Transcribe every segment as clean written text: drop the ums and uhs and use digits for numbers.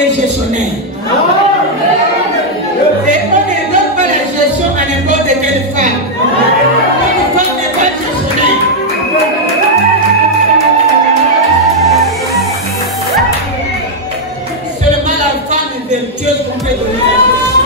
est gestionnaire. Et on ne donne pas la gestion à n'importe quelle femme. Une femme n'est pas gestionnaire. Seulement la femme vertueuse qu'on peut donner la gestion.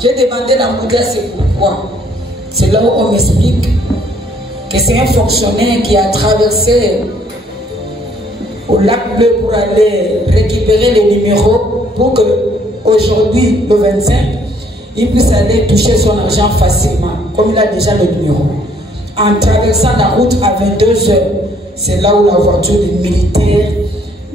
J'ai demandé l'embouteillage, c'est pourquoi. C'est là où on m'explique que c'est un fonctionnaire qui a traversé au lac Bleu pour aller récupérer les numéros pour que aujourd'hui, le 25, il puisse aller toucher son argent facilement, comme il a déjà le numéro. En traversant la route à 22 h, c'est là où la voiture des militaires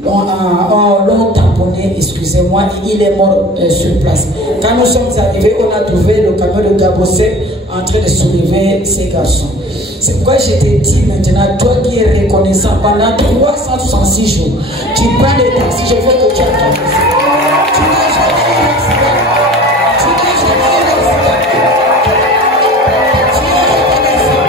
l'ont tamponné, excusez-moi, et il est mort sur place. Quand nous sommes arrivés, on a trouvé le camion de Gabossé en train de soulever ces garçons. C'est pourquoi je te dis maintenant, toi qui es reconnaissant pendant 366 jours, tu prends les taxis, je veux que tu attends. Tu n'as jamais eu l'accident. Tu n'as jamais eu l'accident. Tu es reconnaissant.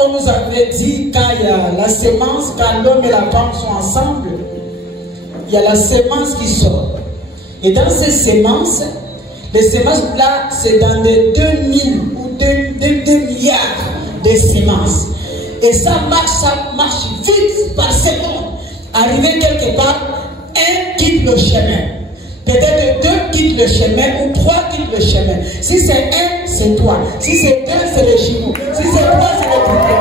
On nous avait dit quand il y a la sémence, quand l'homme et la femme sont ensemble, il y a la sémence qui sort. Et dans ces sémences, les sémences là, c'est dans des 2000 ou milliards de semences. Et ça marche vite par seconde. Arrivé quelque part, un quitte le chemin. Peut-être 2 quittent le chemin ou 3 quittent le chemin. Si c'est 1, c'est toi. Si c'est 2, c'est le jumeau. Si c'est 3, c'est le triplé.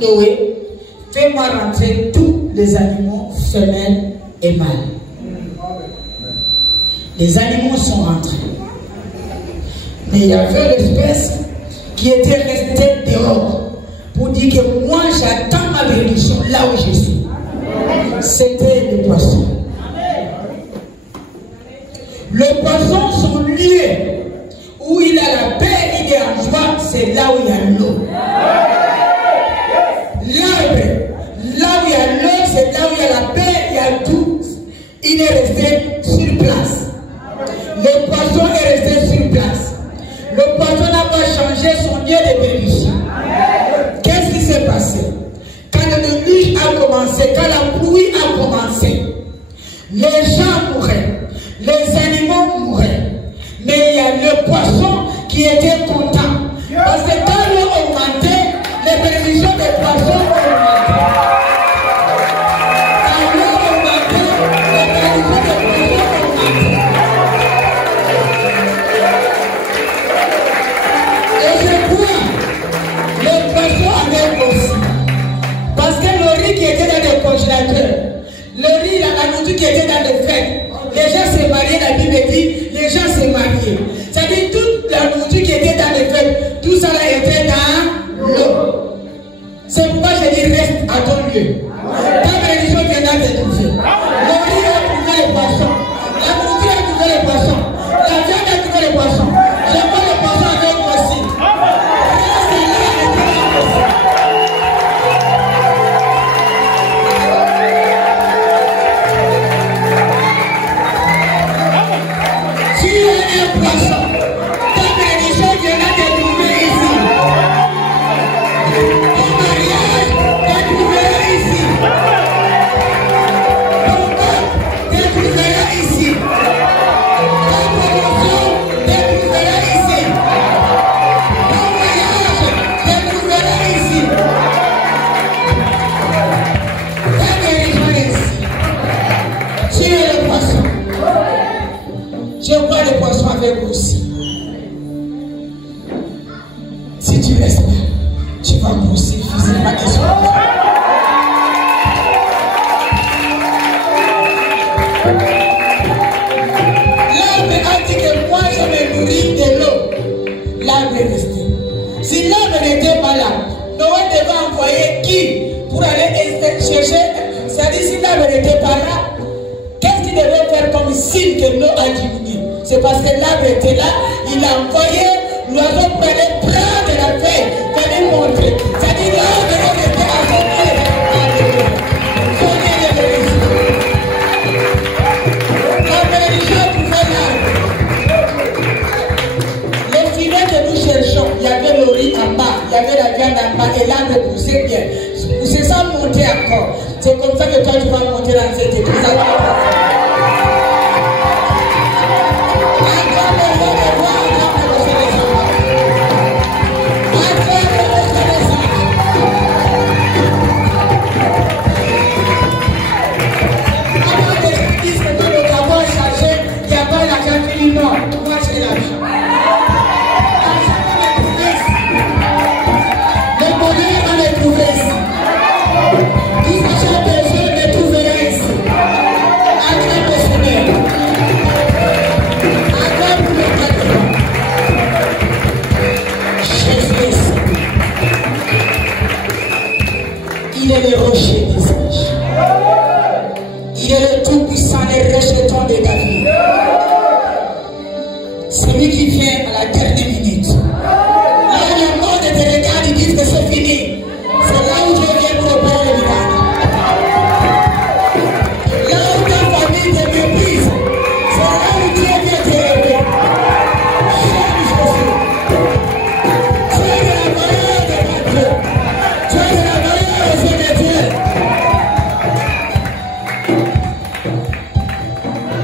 Noé, fais-moi rentrer tous les animaux femelles et mâles. Les animaux sont rentrés. Mais il y avait l'espèce qui était restée dehors pour dire que moi j'attends ma bénédiction là où je suis. C'était le poisson. Le poisson, son lieu où il a la paix, il est en joie, c'est là où il y a l'eau. L'arbre, là où il y a l'eau, c'est là où il y a la paix, il y a tout. Il est resté sur place. Le poisson est resté sur place. Le poisson n'a pas changé son lieu de bénédiction. Qu'est-ce qui s'est passé? Quand le déluge a commencé, quand la pluie a commencé, les gens mouraient, les animaux mouraient. Mais il y a le poisson qui était content. Parce que quand l'eau augmentait, les bénédictions des poissons augmentaient. Quand l'eau augmentait, les bénédictions des poissons augmentaient. Et je crois, les poissons avaient aussi. Parce que le riz qui était dans les congélateurs, le riz, la nourriture qui était dans les fêtes, les gens se mariaient, la Bible dit, les gens se mariaient. C'est-à-dire toute la nourriture qui était dans les fêtes, tout ça là était dans l'eau. C'est pourquoi je dis reste à ton lieu. Ta bénédiction viendra te trouver. Le riz a trouvé les poissons. La nourriture a trouvé les poissons. La viande a trouvé les poissons. Je vois les poissons avec moi aussi. Reste là et tu es un poisson. Ta bénédiction viendra te trouver ici. Ton mariage te trouvera ici. Ton corps te trouvera ici. Ta promotion te trouvera ici. Ton voyage te trouvera ici. Ta bénédiction est ici. Tu es le poisson. Je vois les poissons avec vous aussi. Si tu restes là, tu vas grossir physiquement et spirituellement. L'arbre a dit que moi je me nourris de l'eau. L'arbre est resté. Si l'arbre n'était pas là, Noé devait envoyer qui pour aller chercher? C'est-à-dire si l'arbre n'était pas là, qu'est-ce qu'il devait faire comme signe que l'eau a diminué? C'est parce que l'arbre était là, il a envoyé l'oiseau pour aller prendre la feuille, venir montrer. C'est-à-dire l'arbre était à son pied. et là de pousser bien. C'est ça monter encore. C'est comme ça que toi tu vas monter dans cette église. Il est le rocher des anges. Il est le tout-puissant, le rejeton de David. C'est lui qui vient à la dernière minute. Là où le monde te regarde, ils disent que c'est fini. C'est là où Dieu vient pour opérer le miracle. Là où ta famille te méprise, c'est là où Dieu vient te aider.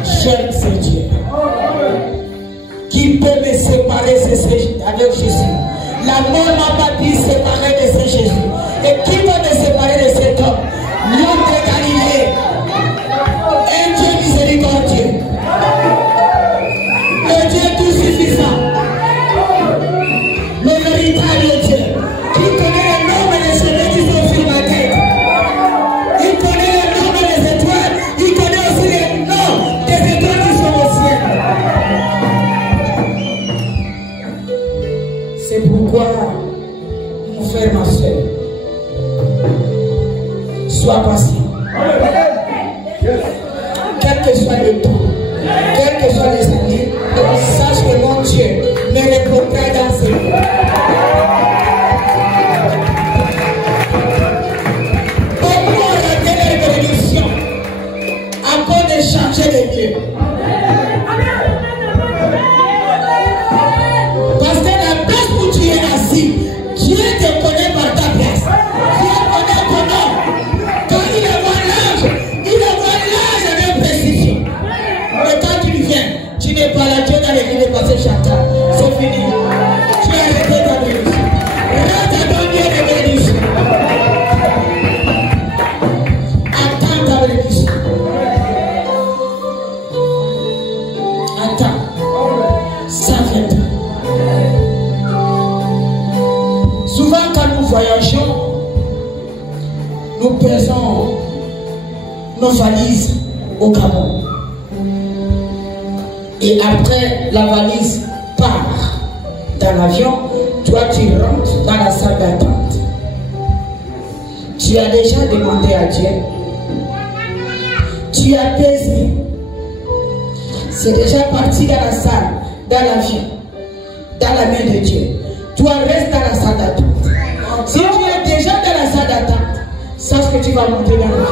Cher c'est Dieu. Qui peut me séparer avec Jésus? La mort m'a pas dit séparer de ce Jésus. Et qui va me séparer de cet homme? L'homme de Galilée. Un Dieu miséricordieux. Le Dieu tout suffisant. Le véritable Dieu. Qui connaît le nom des cheveux qui sont sur ma tête. Il connaît le nom des étoiles. Il connaît aussi les noms des étoiles qui sont au ciel. C'est pourquoi, mon frère, ma soeur, sois patient. Quel que soit le temps, quel que soit les années, sache que mon Dieu me répondra dans ses mots. Beaucoup ont raté leur bénédiction à cause de changer de lieu. Parce que la place où tu es assis, Dieu te connaît par ta place. Dieu connaît ton nom. Quand il envoie l'ange avec précision. Mais quand tu viens, tu n'es pas là, tu es dans l'église de passer Chantal. C'est fini. Tu as arrêté ta bénédiction. Reste à ton Dieu de bénédiction. Attends ta bénédiction. Attends. Ça viendra. Souvent quand nous voyageons, nous pesons nos valises au Gabon. Et après la valise part dans l'avion, toi tu rentres dans la salle d'attente. Tu as déjà demandé à Dieu. Tu as pesé. C'est déjà parti dans la salle, dans l'avion, dans la main de Dieu. Toi reste dans la salle d'attente. Si tu es déjà dans la salle d'attente, sache que tu vas monter dans l'avion.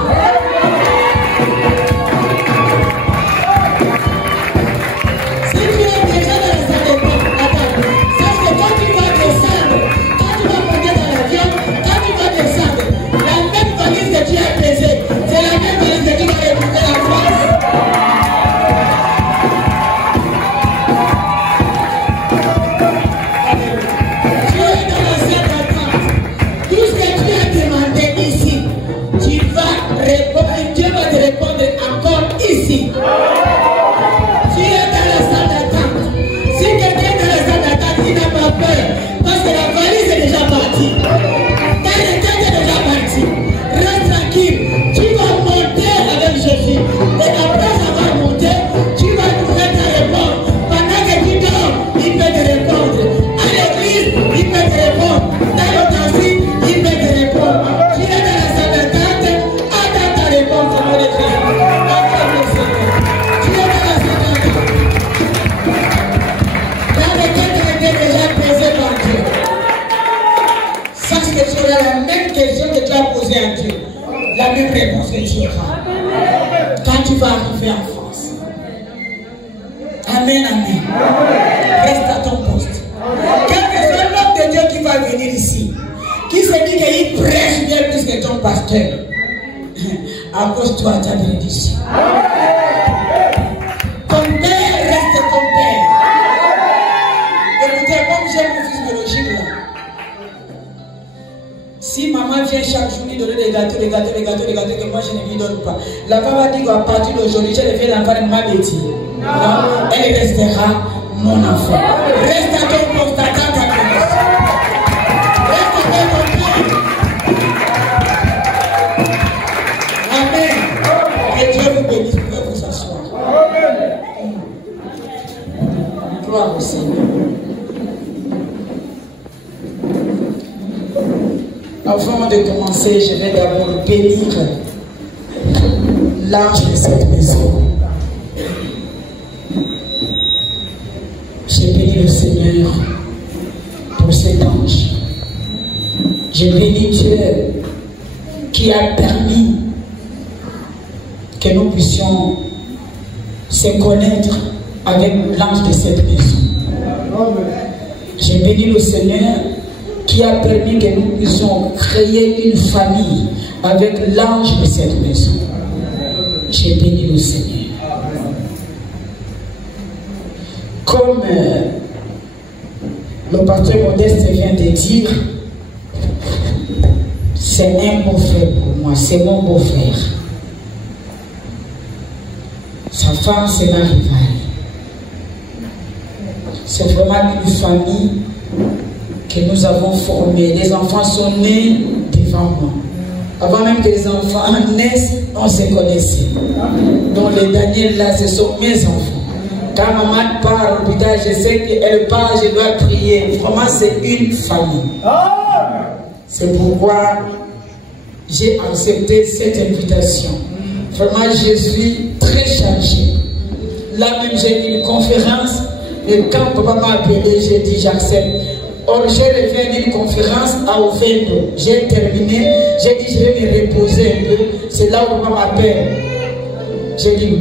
La même réponse que tu auras quand tu vas arriver en France. Amen, amen. Reste à ton poste. Quel que soit l'homme de Dieu qui va venir ici, qui se dit qu'il prêche bien plus que ton pasteur. Accroche-toi à ta bénédiction. Ton père reste ton père. Écoutez, comme j'ai mon fils biologique là, si maman vient chaque jour lui donner des gâteaux, que moi je ne lui donne pas, la femme va dire qu'à partir d'aujourd'hui, je deviens l'enfant de ma bêtise. Non, elle restera mon enfant. Reste à ton poste, attends ta bénédiction. Reste avec ton père. Amen. Que Dieu vous bénisse. Vous pouvez vous asseoir. Gloire au Seigneur. Avant de commencer, je vais d'abord bénir l'ange de cette maison. J'ai béni le Seigneur pour cet ange. J'ai béni Dieu qui a permis que nous puissions se connaître avec l'ange de cette maison. J'ai béni le Seigneur qui a permis que nous puissions créer une famille avec l'ange de cette maison. J'ai béni le Seigneur. Comme le pasteur Modeste vient de dire, c'est un beau-frère pour moi, c'est mon beau-frère. Sa femme, c'est ma rivale. C'est vraiment une famille que nous avons formée. Les enfants sont nés devant moi. Avant même que les enfants naissent, on se connaissait. Donc les Daniel là, ce sont mes enfants. Quand maman part à l'hôpital, je sais qu'elle part, je dois prier. Vraiment, c'est une famille. C'est pourquoi j'ai accepté cette invitation. Vraiment, je suis très chargé. Là même, j'ai eu une conférence. Et quand papa m'a appelé, j'ai dit j'accepte. Or, je reviens d'une conférence à Ovendo. J'ai terminé. J'ai dit je vais me reposer un peu. C'est là où papa m'appelle. J'ai dit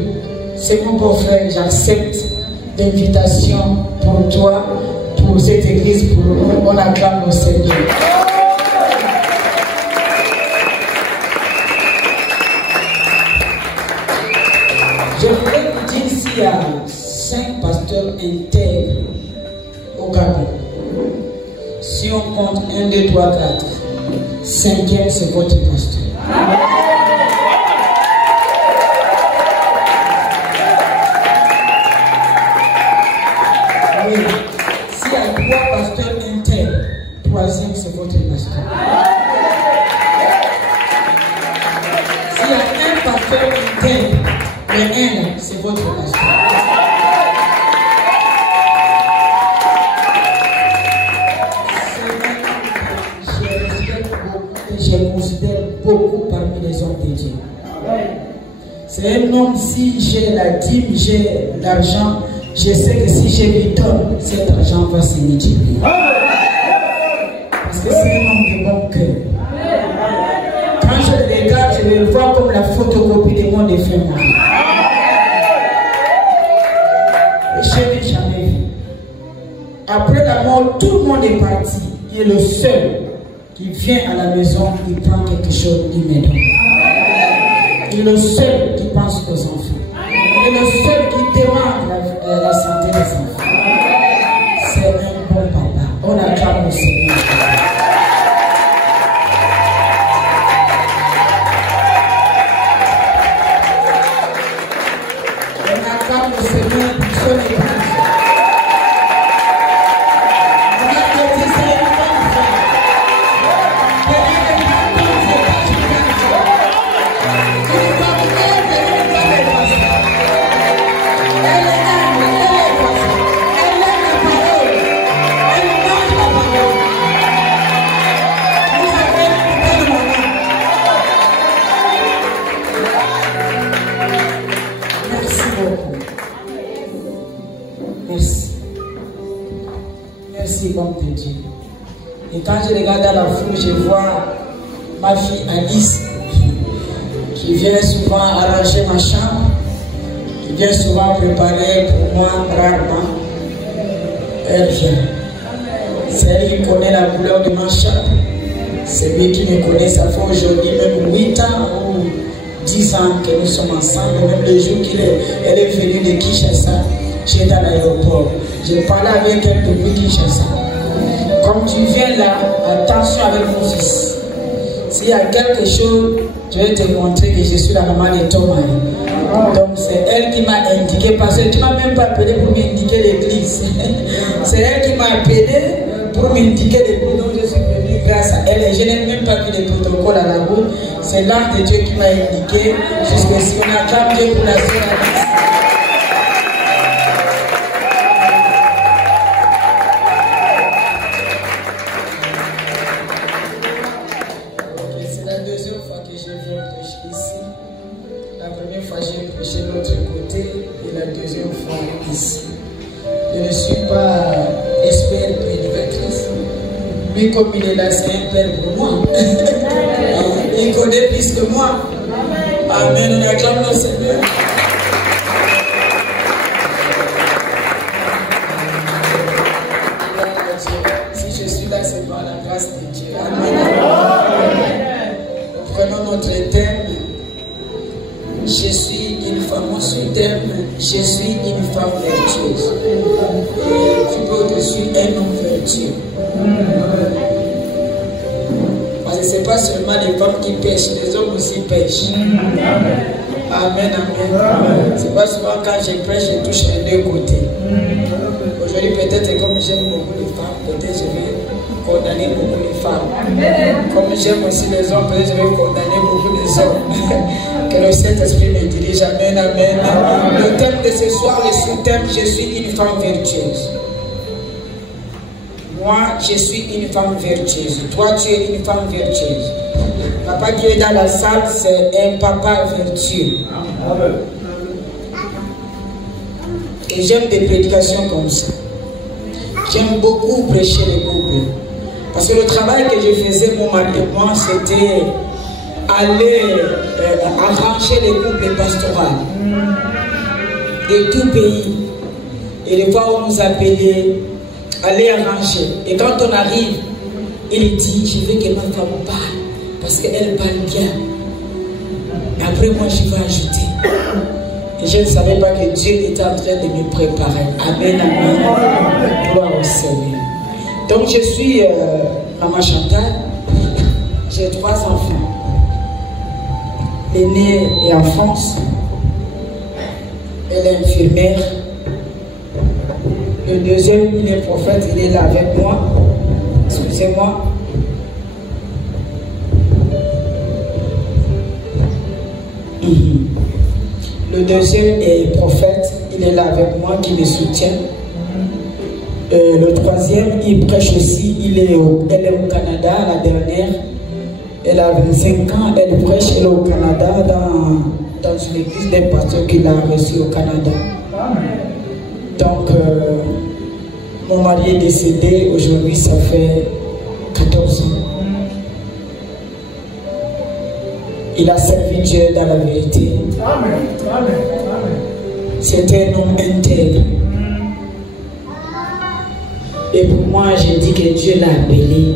c'est mon beau-frère, j'accepte l'invitation pour toi, pour cette église, pour nous. On acclame au Seigneur. Je voudrais vous dire s'il y a 5 pasteurs intègres au Gabon. Si on compte 1, 2, 3, 4, 5e, c'est votre pasteur. Oui. S'il y a 3 pasteurs intègres, 3e, c'est votre pasteur. S'il y a un pasteur intègre, le 1, c'est votre pasteur. Je considère beaucoup parmi les hommes de Dieu. C'est un homme, si j'ai la dîme, j'ai l'argent, je sais que si je lui donne, cet argent va se multiplier. Parce que c'est un homme de bon cœur. Quand je le regarde, je le vois comme la photocopie de mon défunt mari. Je ne l'ai jamais vu. Après la mort, tout le monde est parti. Il est le seul qui vient à la maison, il prend quelque chose, il me donne. Il est le seul qui pense aux enfants. Il est le seul qui demande la santé des enfants. C'est un bon papa. On acclame au Seigneur. On acclame au Seigneur pour son église. Et quand je regarde dans la foule, je vois ma fille Alice qui vient souvent arranger ma chambre, qui vient souvent préparer pour moi rarement. Elle vient. C'est elle qui connaît la couleur de ma chambre. Celui qui me connaît, ça fait aujourd'hui même 8 ans ou 10 ans que nous sommes ensemble. Même le jour qu'elle est venue de Kinshasa, j'étais à l'aéroport. J'ai parlé avec elle depuis Kinshasa. Comme tu viens là, attention avec mon fils. S'il y a quelque chose, je vais te montrer que je suis la maman de ton mari. Donc c'est elle qui m'a indiqué, parce que tu ne m'as même pas appelé pour m'indiquer l'église. C'est elle qui m'a appelé pour m'indiquer l'église. Donc je suis venu grâce à elle. Et je n'ai même pas vu les protocoles à la route. C'est l'ange de Dieu qui m'a indiqué. Jusqu'ici, on acclame Dieu pour la sœur. Comme il est là, c'est un père pour moi. Il connaît plus que moi. Amen. On acclame le Seigneur. Si je suis là, c'est par la grâce de Dieu. Amen. Prenons notre thème. Je suis une femme. Mon sous-thème, je suis une femme vertueuse. Tu peux au-dessus un homme vertueux. Parce que ce n'est pas seulement les femmes qui pêchent, les hommes aussi pêchent. Amen, amen. C'est pas souvent quand je prêche, je touche les deux côtés. Aujourd'hui, peut-être comme j'aime beaucoup les femmes, peut-être je vais condamner beaucoup les femmes. Comme j'aime aussi les hommes, peut-être je vais condamner beaucoup les hommes. Que le Saint-Esprit me dirige. Amen, amen. Le thème de ce soir, le sous-thème, je suis une femme vertueuse. Moi, je suis une femme vertueuse. Toi, tu es une femme vertueuse. Papa qui est dans la salle, c'est un papa vertueux. Et j'aime des prédications comme ça. J'aime beaucoup prêcher les couples. Parce que le travail que je faisais, mon mari et moi, c'était aller arranger les couples pastoraux de tout pays. Et les fois où on nous appelait, aller arranger. Et quand on arrive, il dit, je veux que ma femme parle, parce qu'elle parle bien. Après moi, je vais ajouter. Et je ne savais pas que Dieu était en train de me préparer. Amen, amen. Gloire au Seigneur. Donc je suis maman Chantal. J'ai 3 enfants. L'aîné est en France. Elle est infirmière. Le deuxième, il est prophète, il est là avec moi. Excusez-moi. Le deuxième est prophète, il est là avec moi, qui me soutient. Le troisième, il prêche aussi, elle est au Canada, la dernière. Elle a 25 ans, elle prêche, elle est au Canada, dans une église d'un pasteur qu'il a reçu au Canada. Donc, mon mari est décédé, aujourd'hui ça fait 14 ans. Il a servi Dieu dans la vérité. C'était un homme intègre. Et pour moi, j'ai dit que Dieu l'a appelé.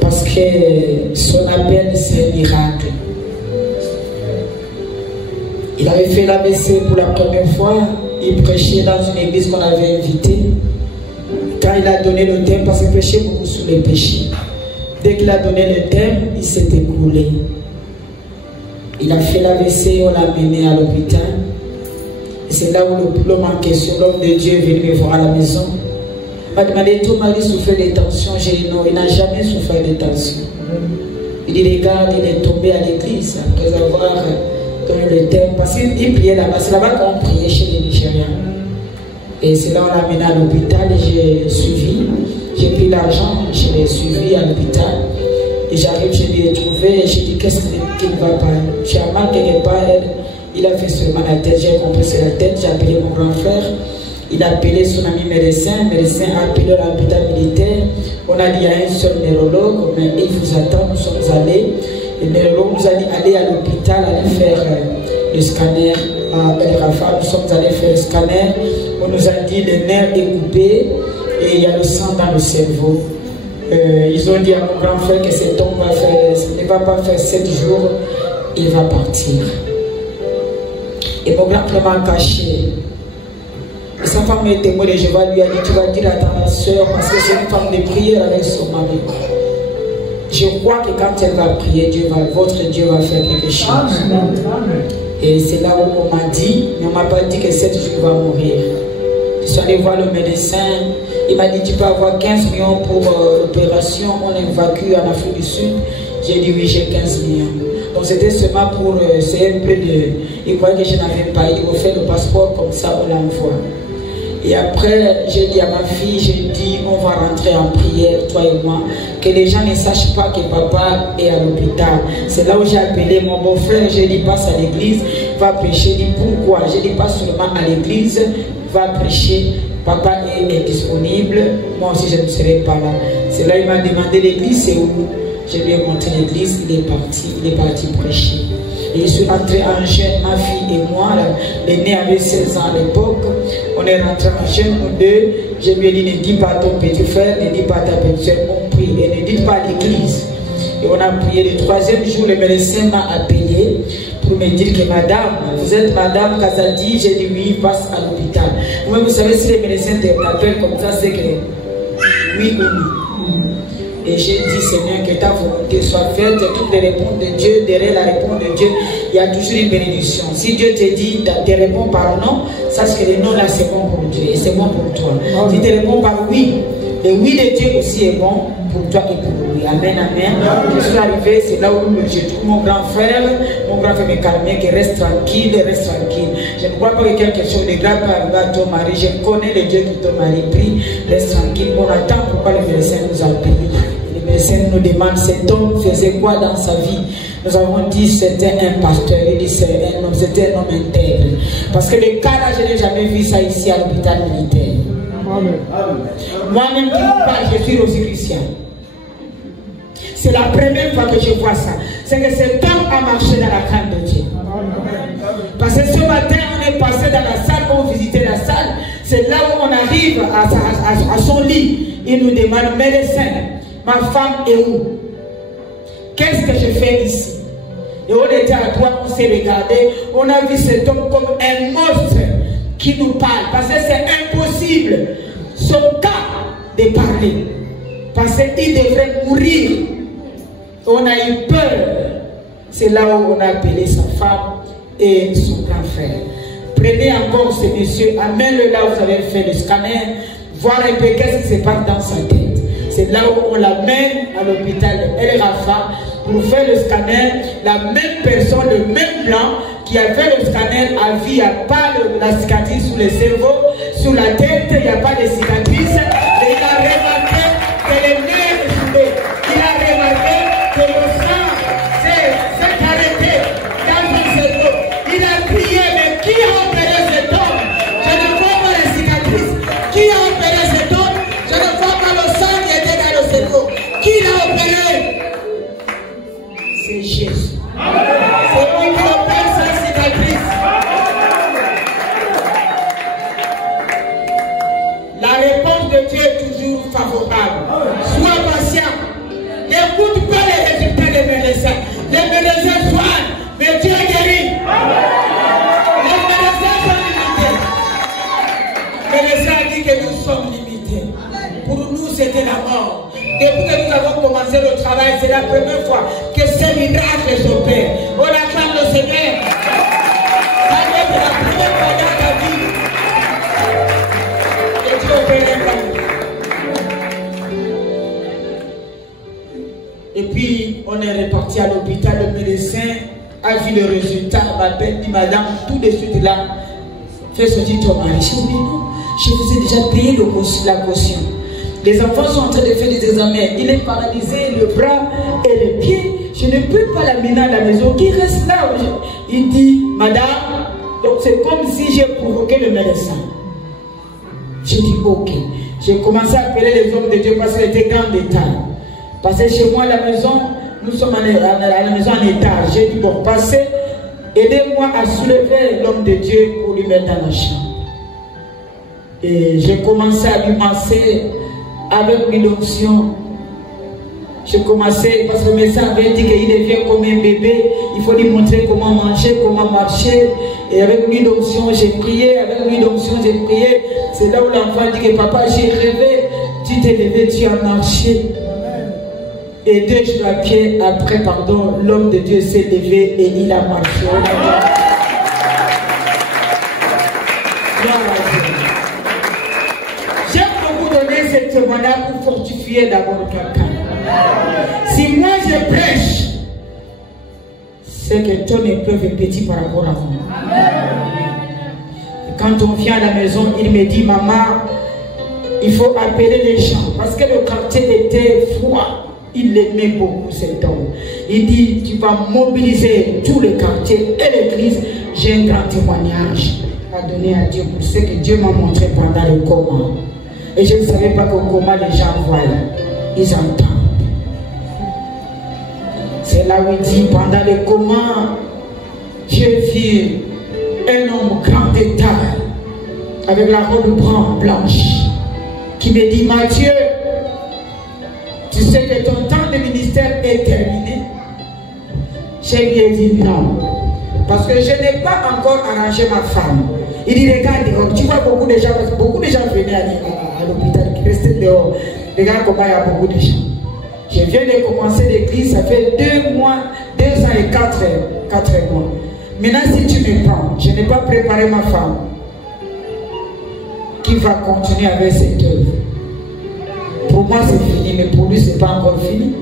Parce que son appel, c'est un miracle. Il avait fait l'ABC pour la première fois. Il prêchait dans une église qu'on avait invitée. Quand il a donné le thème, parce qu'il prêchait beaucoup sur les péchés. Dès qu'il a donné le thème, il s'est écoulé. Il a fait l'AVC, on l'a mené à l'hôpital. Et c'est là où l'homme en question, l'homme de Dieu, est venu me voir à la maison. Il m'a demandé, ton mari souffrait de tension. J'ai dit non, il n'a jamais souffert de tension. Il dit, regarde, il est tombé à l'église après avoir donné le thème. Parce qu'il priait là-bas. C'est là-bas qu'on priait chez les Nigériens. Et c'est là où on l'a mené à l'hôpital et j'ai suivi. J'ai pris l'argent, je l'ai suivi à l'hôpital. Et j'arrive, je l'ai trouvé et j'ai dit, qu'est-ce qui ne va pas? J'ai mal quelque part. Il a fait seulement la tête, j'ai compris c'est la tête. J'ai appelé mon grand frère. Il a appelé son ami médecin. Le médecin a appelé l'hôpital militaire. On a dit, il y a un seul neurologue, mais il vous attend. Nous sommes allés. Le neurologue nous a dit, allez à l'hôpital, allez faire le scanner à El Rafa. Nous sommes allés faire le scanner. On nous a dit, le nerf est coupé et il y a le sang dans le cerveau. Ils ont dit à mon grand frère que cet homme ne va pas faire 7 jours, il va partir. Et mon grand frère m'a caché. Et sa femme est témoin de Jéhovah, lui a dit, tu vas dire à ta soeur, parce que c'est une femme de prière avec son mari. Je crois que quand elle va prier, votre Dieu va faire quelque chose. Et c'est là où on m'a dit, mais on ne m'a pas dit que 7 jours il va mourir. Je suis allé voir le médecin, il m'a dit tu peux avoir 15 millions pour l'opération, on évacue en Afrique du Sud. J'ai dit oui, j'ai 15 millions. Donc c'était seulement pour, c'est un peu de, il croyait que je n'avais pas, il m'a fait le passeport comme ça, on l'envoie. Et après, j'ai dit à ma fille, j'ai dit, on va rentrer en prière, toi et moi, que les gens ne sachent pas que papa est à l'hôpital. C'est là où j'ai appelé mon beau-frère, j'ai dit, passe à l'église, va prêcher. J'ai dit, pourquoi? J'ai dit, pas seulement à l'église, va prêcher. Papa est disponible, moi aussi je ne serai pas là. C'est là il m'a demandé l'église, c'est où? Je lui ai montré l'église, il est parti prêcher. Et je suis rentré en jeûne, ma fille et moi, l'aînée avait 16 ans à l'époque, on est rentré en jeûne, nous deux, je lui ai dit, ne dis pas à ton petit frère, ne dis pas à ta petite soeur, on prie, et ne dites pas à l'église. Et on a prié. Le 3e jour, le médecin m'a appelé pour me dire que madame, vous êtes madame Kazadi. J'ai dit oui, passe à l'hôpital. Vous savez, si les médecins t'appellent comme ça, c'est que oui ou non. Et j'ai dit, Seigneur, que ta volonté soit faite. Toutes les réponses de Dieu, derrière la réponse de Dieu, il y a toujours une bénédiction. Si Dieu te dit, te répond par non, sache que le non là, c'est bon pour Dieu et c'est bon pour toi. Si tu réponds par oui, le oui de Dieu aussi est bon pour toi et pour lui. Amen, amen. Je suis arrivé, c'est là où je trouve mon grand frère me calmait, que reste tranquille, reste tranquille. Je ne crois pas que quelque chose de grave arrive à ton mari. Je connais le Dieu qui ton mari prie, reste tranquille. On attend pourquoi le médecin nous appelle. Le médecin nous demande cet homme faisait quoi dans sa vie. Nous avons dit c'était un pasteur, il dit c'était un homme intègre. Parce que le cas là, je n'ai jamais vu ça ici à l'hôpital militaire. Moi-même qui vous parle, je suis rosicrucien. C'est la première fois que je vois ça. C'est que cet homme a marché dans la crainte de Dieu. Parce que ce matin, on est passé dans la salle, on visitait la salle. C'est là où on arrive à son lit. Il nous demande, médecin, ma femme est où? Qu'est-ce que je fais ici? Et on était à toi, on s'est regardé. On a vu cet homme comme un monstre qui nous parle. Parce que c'est impossible, son cas, de parler. Parce qu'il devrait mourir. On a eu peur. C'est là où on a appelé sa femme et son grand frère. Prenez encore ce monsieur, amène-le là où vous avez fait le scanner, voir un peu qu'est-ce qui se passe dans sa tête. C'est là où on l'amène à l'hôpital de El Rafa pour faire le scanner. La même personne, le même blanc qui a fait le scanner a vu, il n'y a pas la cicatrice sur le cerveau, sur la tête, il n'y a pas de cicatrice. Et il a remarqué que les nerfs sont soudés. Il a remarqué que le sang s'est arrêté dans son cerveau. Il a crié, mais qui a opéré cet homme? Je ne vois pas la cicatrice. Qui a opéré cet homme? Je ne vois pas le sang qui était dans le cerveau. Qui l'a opéré? C'est Jésus. C'est lui qui opère sa cicatrice. La réponse de Dieu est toujours favorable. Sois patient. N'écoute pas les résultats des médecins. Les médecins soignent, mais Dieu guérit. Les médecins sont limités. Le médecin a dit que nous sommes limités. Pour nous, c'était la mort. Depuis que nous avons commencé le travail, c'est la première fois que ces miracles opèrent. On acclame le Seigneur. C'est la première fois dans ta vie que Dieu opère un miracle. Et puis, on est reparti à l'hôpital. Le médecin a vu le résultat. M'appelle, dit madame, tout de suite là, fais sortir ton mari. Je dis non, je vous ai déjà payé la caution. Les enfants sont en train de faire des examens. Il est paralysé, le bras et le pied. Je ne peux pas l'amener à la maison. Qui reste là? Il dit, madame, donc c'est comme si j'ai provoqué le médecin. J'ai dit, ok. J'ai commencé à appeler les hommes de Dieu parce qu'il était grand détail. Parce que chez moi à la maison, nous sommes à la maison en étage. J'ai dit, bon, passez, aidez-moi à soulever l'homme de Dieu pour lui mettre dans la chambre. Et j'ai commencé à lui masser avec une onction. j'ai commencé, parce que le médecin avait dit qu'il devient comme un bébé, il faut lui montrer comment manger, comment marcher. Et avec l'huile d'onction, j'ai prié, avec l'huile d'onction, j'ai prié. C'est là où l'enfant dit que papa, j'ai rêvé, tu t'es levé, tu as marché. Et 2 jours après, l'homme de Dieu s'est levé et il a marché. J'aime beaucoup donner ce témoignage pour fortifier d'abord quelqu'un. Si moi je prêche, c'est que ton épreuve est petit par rapport à moi. Quand on vient à la maison, il me dit, maman, il faut appeler les gens. Parce que le quartier était froid. Il aimait beaucoup cet homme. Il dit, tu vas mobiliser tout le quartier et l'église. J'ai un grand témoignage à donner à Dieu pour ce que Dieu m'a montré pendant le coma. Et je ne savais pas qu'au coma, les gens voient. Ils entendent. C'est là où il dit, pendant le coma, j'ai vu un homme grand de taille, avec la robe blanche, qui me dit, Mathieu, tu sais que ton temps de ministère est terminé. J'ai lui dit non. Parce que je n'ai pas encore arrangé ma femme. Il dit, regarde dehors. Tu vois beaucoup de gens, parce que beaucoup de gens venaient à l'hôpital, qui restaient dehors. Regarde comment il y a beaucoup de gens. Je viens de commencer l'église, ça fait 2 mois, 2 ans et 4 mois. Maintenant, si tu me prends, je n'ai pas préparé ma femme qui va continuer avec cette œuvre. Pour moi, c'est fini, mais pour lui, ce n'est pas encore fini.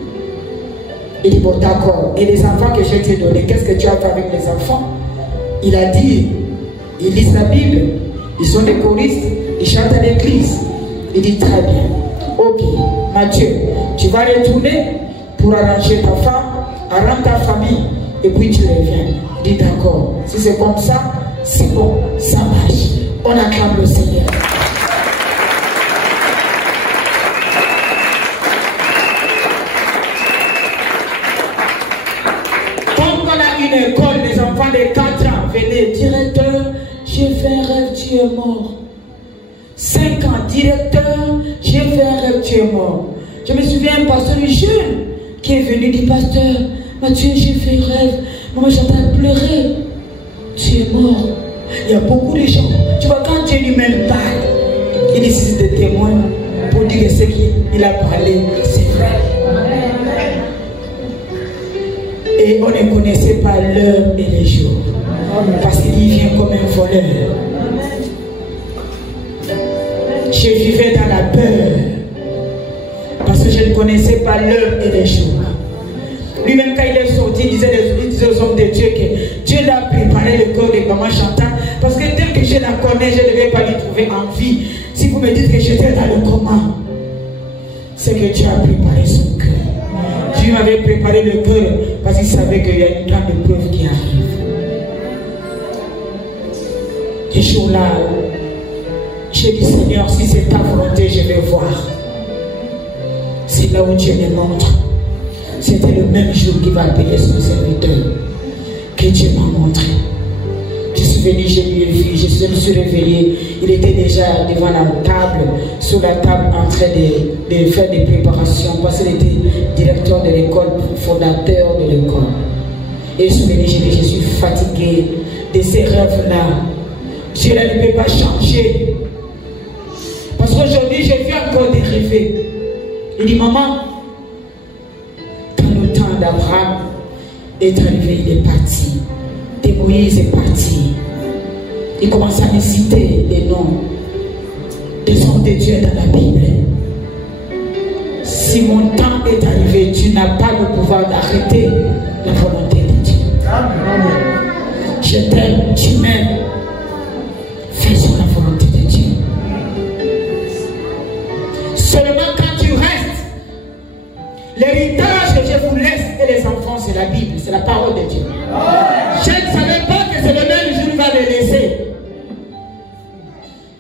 Il dit, bon, d'accord. Et les enfants que je t'ai donnés, qu'est-ce que tu as fait avec les enfants? Il a dit, ils lisent la Bible, ils sont des choristes, ils chantent à l'église. Il dit, très bien. Ok, Mathieu, tu vas retourner pour arranger ta femme, arranger ta famille, et puis tu reviens. Il dit, d'accord. Si c'est comme ça, c'est bon, ça marche. On acclame le Seigneur. Une école, les enfants de 4 ans venaient, directeur, j'ai fait un rêve, tu es mort. 5 ans, directeur, j'ai fait un rêve, tu es mort. Je me souviens un pasteur jeune qui est venu, dit, pasteur, Mathieu, j'ai fait un rêve, maman, j'entends pleurer, tu es mort. Il y a beaucoup de gens, tu vois, quand Dieu lui-même parle, il nécessite des témoins pour dire que ce qu'il a parlé, c'est vrai. Et on ne connaissait pas l'heure et les jours. Parce qu'il vient comme un voleur. Je vivais dans la peur. Parce que je ne connaissais pas l'heure et les jours. Lui-même, quand il est sorti, il disait aux hommes de Dieu que Dieu l'a préparé le corps de maman chantant. Parce que tel que je la connais, je ne vais pas lui trouver en vie. Si vous me dites que j'étais dans le coma, c'est que Dieu a préparé son cœur. Dieu avait préparé le cœur parce qu'il savait qu'il y a une grande épreuve qui arrive. Ces jours-là, j'ai dit, Seigneur, si c'est ta volonté, je vais voir. C'est là où Dieu me montre. C'était le même jour qu'il va appeler son serviteur que Dieu m'a montré. Je suis venu, je lui ai vu, je me suis réveillé. Il était déjà devant la table, sur la table, en train de faire des préparations, parce qu'il était directeur de l'école, fondateur de l'école. Et je suis venu, je dis, je suis fatigué de ces rêves-là. Dieu ne peut pas changer. Parce qu'aujourd'hui, je viens encore de rêver. Il dit, maman, quand le temps d'Abraham est arrivé, il est parti. Et Moïse est parti. Il commence à me citer les noms des hommes de Dieu dans la Bible. Si mon temps est arrivé, tu n'as pas le pouvoir d'arrêter la volonté de Dieu. Je t'aime, tu m'aimes. Faisons la volonté de Dieu. Seulement quand tu restes, l'héritage que je vous laisse et les enfants, c'est la Bible, c'est la parole de Dieu. Je ne savais pas que c'est le même jour qu'il va les laisser.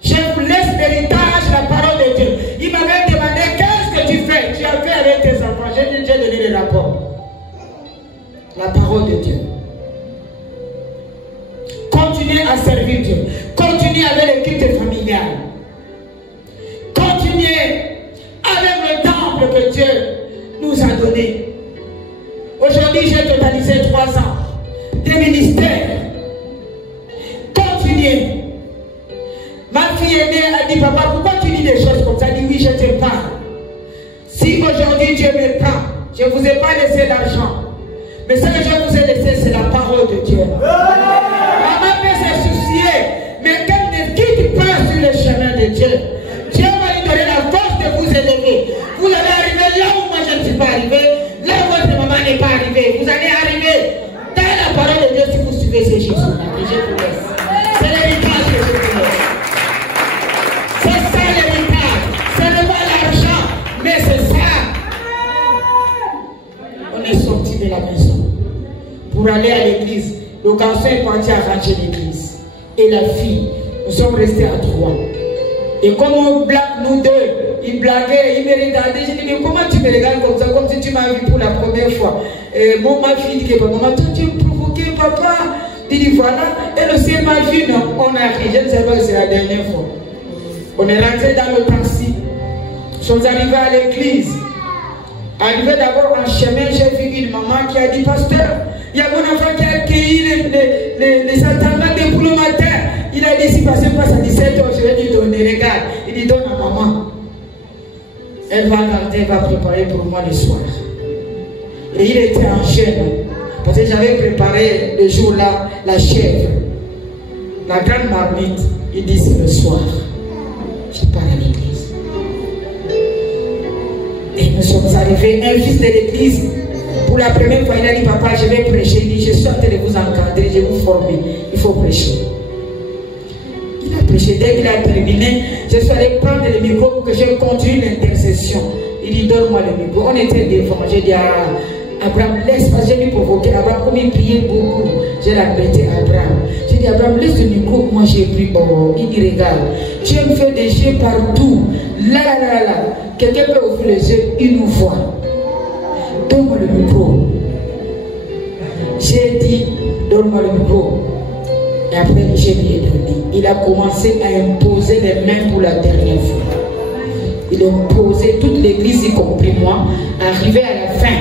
Je vous laisse l'héritage, la parole de Dieu. Il m'avait demandé, qu'est-ce que tu fais? Tu as fait avec tes enfants. J'ai déjà donné le rapport. La parole de Dieu. Continuez à servir Dieu. Continuez avec l'équipe familiale. Continuez avec le temple que Dieu nous a donné. aujourd'hui, j'ai totalisé 3 ans de ministère. Continuez. Ma fille aînée a dit, papa, pourquoi tu dis des choses comme ça? Elle dit, oui, je te parle. Si aujourd'hui Dieu me prend, je ne vous ai pas laissé l'argent. Mais ce que je vous ai laissé, c'est la parole de Dieu. Maman peut se soucier, mais qu'elle ne quitte pas sur le chemin de Dieu. Dieu va lui donner la force de vous élever. Vous allez arriver là où moi je ne suis pas arrivé, là où votre maman n'est pas arrivée. Vous allez arriver dans la parole de Dieu si vous suivez ces choses-là. Et je vous laisse. C'est l'héritage que je vous laisse. C'est ça l'héritage. Ce n'est pas l'argent, mais c'est ça. On est sorti de la maison pour aller à l'église. Le garçon est parti arranger l'église. Et la fille, nous sommes restés à 3. Et comme on blague nous deux, il blaguait, il me regardait. Je dis, mais comment tu me regardes comme ça, comme si tu m'as vu pour la première fois? Et ma fille dit, maman, toi tu me provoqué, papa. Il dit, voilà. Elle aussi m'a vu, non? On a ri, je ne sais pas si c'est la dernière fois. On est rentré dans le taxi. Nous sommes arrivés à l'église. Arrivé d'abord en chemin, j'ai vu une maman qui a dit, pasteur, il y a mon enfant qui a accueilli les attendants depuis le matin. Il a dit, si passé passe à 17h, je vais lui donner, regarde. Il dit, donne à maman. Elle va garder, elle va préparer pour moi le soir. Et il était en jeûne. Parce que j'avais préparé le jour-là la chèvre. La grande marmite. Il dit, c'est le soir. Je pars à l'église. Et nous sommes arrivés, un fils de l'église, pour la première fois, il a dit, papa, je vais prêcher. Il dit, je suis en train de vous encadrer, je vais vous former. Il faut prêcher. Il a prêché. Dès qu'il a terminé, je suis allé prendre le micro pour que je continue l'intercession. Il dit, donne-moi le micro. On était devant. J'ai dit à Abraham, laisse, parce que j'ai lui provoqué. Abraham, comme il priait beaucoup, j'ai répété à Abraham. J'ai dit, Abraham, laisse le micro, moi j'ai pris. Oh, il dit, regarde, tu me fais des jeux partout. Là. Quelqu'un peut ouvrir les yeux, il nous voit. Donne-moi le micro. J'ai dit, donne-moi le micro. Et après, je lui ai donné. Il a commencé à imposer les mains pour la dernière fois. Il a imposé toute l'église, y compris moi. Arrivé à la fin,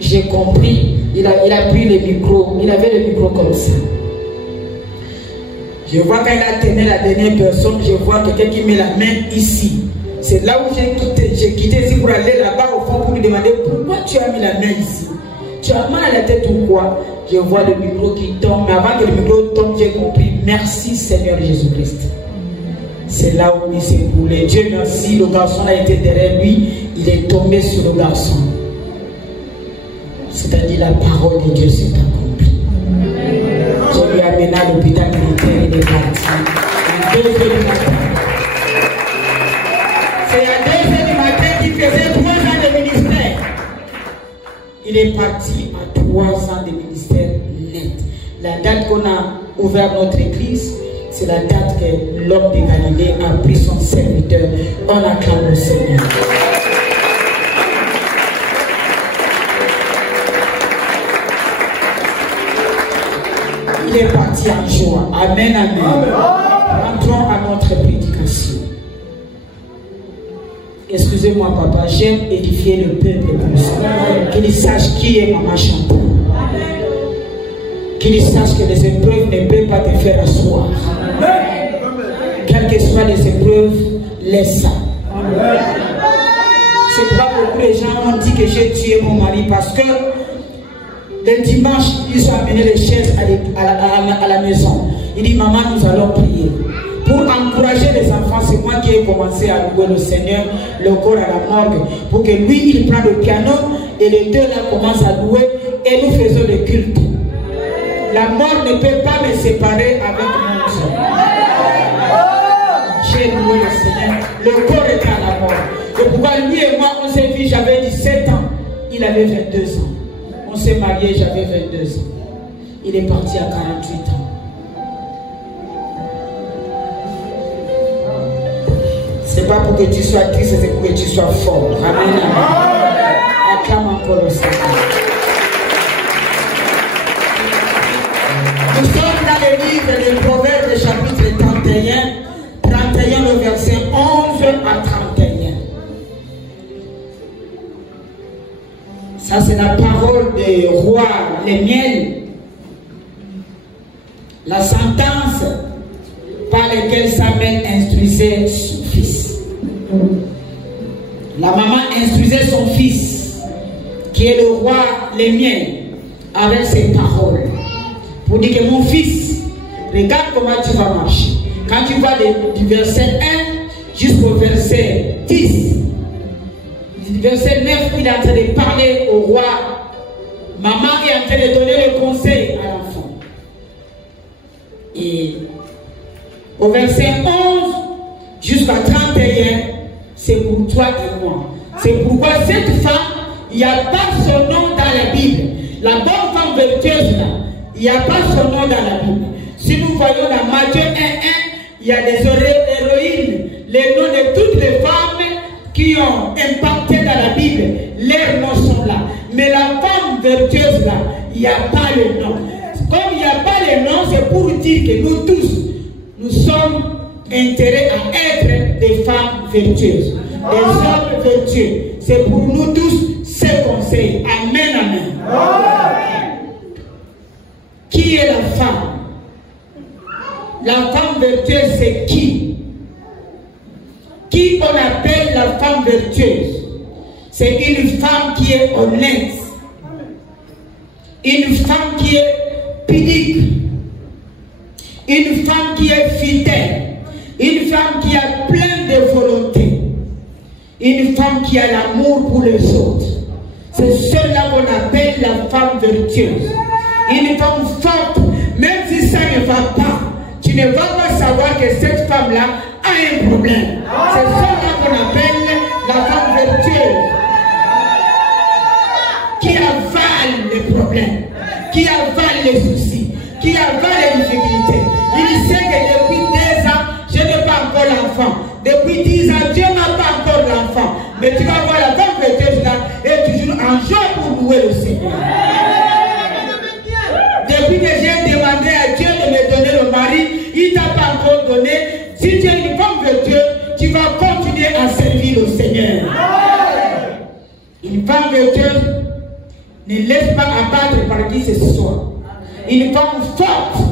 j'ai compris. Il a pris le micro. Il avait le micro comme ça. Je vois quand il a tenu la dernière personne, je vois quelqu'un qui met la main ici. C'est là où j'ai quitté ici pour aller là-bas au fond pour lui demander pourquoi tu as mis la main ici. Tu as mal à la tête ou quoi? Je vois le micro qui tombe. Mais avant que le micro tombe, j'ai compris. Merci Seigneur Jésus-Christ. C'est là où il s'est brûlé. Dieu merci, le garçon a été derrière lui. Il est tombé sur le garçon. C'est-à-dire la parole de Dieu s'est accomplie. Je lui ai amené à l'hôpital militaire. Il est parti. À 2h du matin. C'est à 2h du matin qu'il faisait 3 ans de ministère. Il est parti à 3 ans de ministère net. La date qu'on a ouvert notre église, c'est la date que l'homme de Galilée a pris son serviteur. On acclame le Seigneur. Il est parti en joie. Amen, amen. Rentrons à notre prédication. Excusez-moi, papa, j'aime édifier le peuple comme ça. Qu'il sache qui est Maman Chantal. Qu'il sache que les épreuves ne peuvent pas te faire asseoir. Quelles que soient les épreuves, laisse ça. C'est pourquoi beaucoup de gens ont dit que j'ai tué mon mari parce que le dimanche, ils ont amené les chaises à la maison. Il dit, maman, nous allons prier. Pour encourager les enfants, c'est moi qui ai commencé à louer le Seigneur, le corps à la morgue, pour que lui, il prenne le piano et les deux là commencent à louer et nous faisons le culte. La mort ne peut pas me séparer avec mon Dieu. J'ai loué le Seigneur, le corps était à la mort. Et pourquoi lui et moi, on s'est vu, j'avais 17 ans, il avait 22 ans. On s'est marié, j'avais 22 ans. Il est parti à 48 ans. C'est pas pour que tu sois triste, c'est pour que tu sois fort. Amen. Acclame encore le Seigneur. Nous sommes dans le livre des Proverbes, chapitre 31, le verset 11 à 31. Ça, c'est la parole des rois, les miels. La sentence par laquelle Samuel instruisait son fils. La maman instruisait son fils, qui est le roi, les miels, avec ses paroles. Pour dire que mon fils, regarde comment tu vas marcher. Quand tu vas du verset 1 jusqu'au verset 10, du verset 9, il est en train de parler au roi. Maman est en train de donner le conseil à l'enfant. Et au verset 11 jusqu'à 31, c'est pour toi et moi. C'est pourquoi cette femme, il n'y a pas son nom dans la Bible. La bonne femme vertueuse là, il n'y a pas son nom dans la Bible. Si nous voyons dans Matthieu 1.1, il y a des héroïnes, les noms de toutes les femmes qui ont impacté dans la Bible, leurs noms sont là. Mais la femme vertueuse là, il n'y a pas le nom. Comme il n'y a pas le nom, c'est pour dire que nous tous, nous sommes intérêts à être des femmes vertueuses, des hommes vertueux. C'est pour nous tous ce conseil. Amen, amen. Qui est la femme? La femme vertueuse, c'est qui? Qui on appelle la femme vertueuse? C'est une femme qui est honnête, une femme qui est pudique, une femme qui est fidèle, une femme qui a plein de volonté, une femme qui a l'amour pour les autres. C'est celle-là qu'on appelle la femme vertueuse. Une femme forte, même si ça ne va pas, tu ne vas pas savoir que cette femme-là a un problème. C'est celle-là qu'on appelle la femme vertueuse, qui avale les problèmes, qui avale les soucis, qui avale les difficultés. Il sait que depuis 2 ans, je n'ai pas encore l'enfant. Depuis 10 ans, Dieu n'a pas encore l'enfant. Mais tu vas voir la femme vertueuse là, est toujours en joie pour louer le Seigneur. Depuis que j'ai demandé à Dieu de me donner le mari, il ne t'a pas encore donné. Si tu es une femme vertueuse, tu vas continuer à servir le Seigneur. Une femme vertueuse ne laisse pas abattre par qui ce soit. Une femme forte.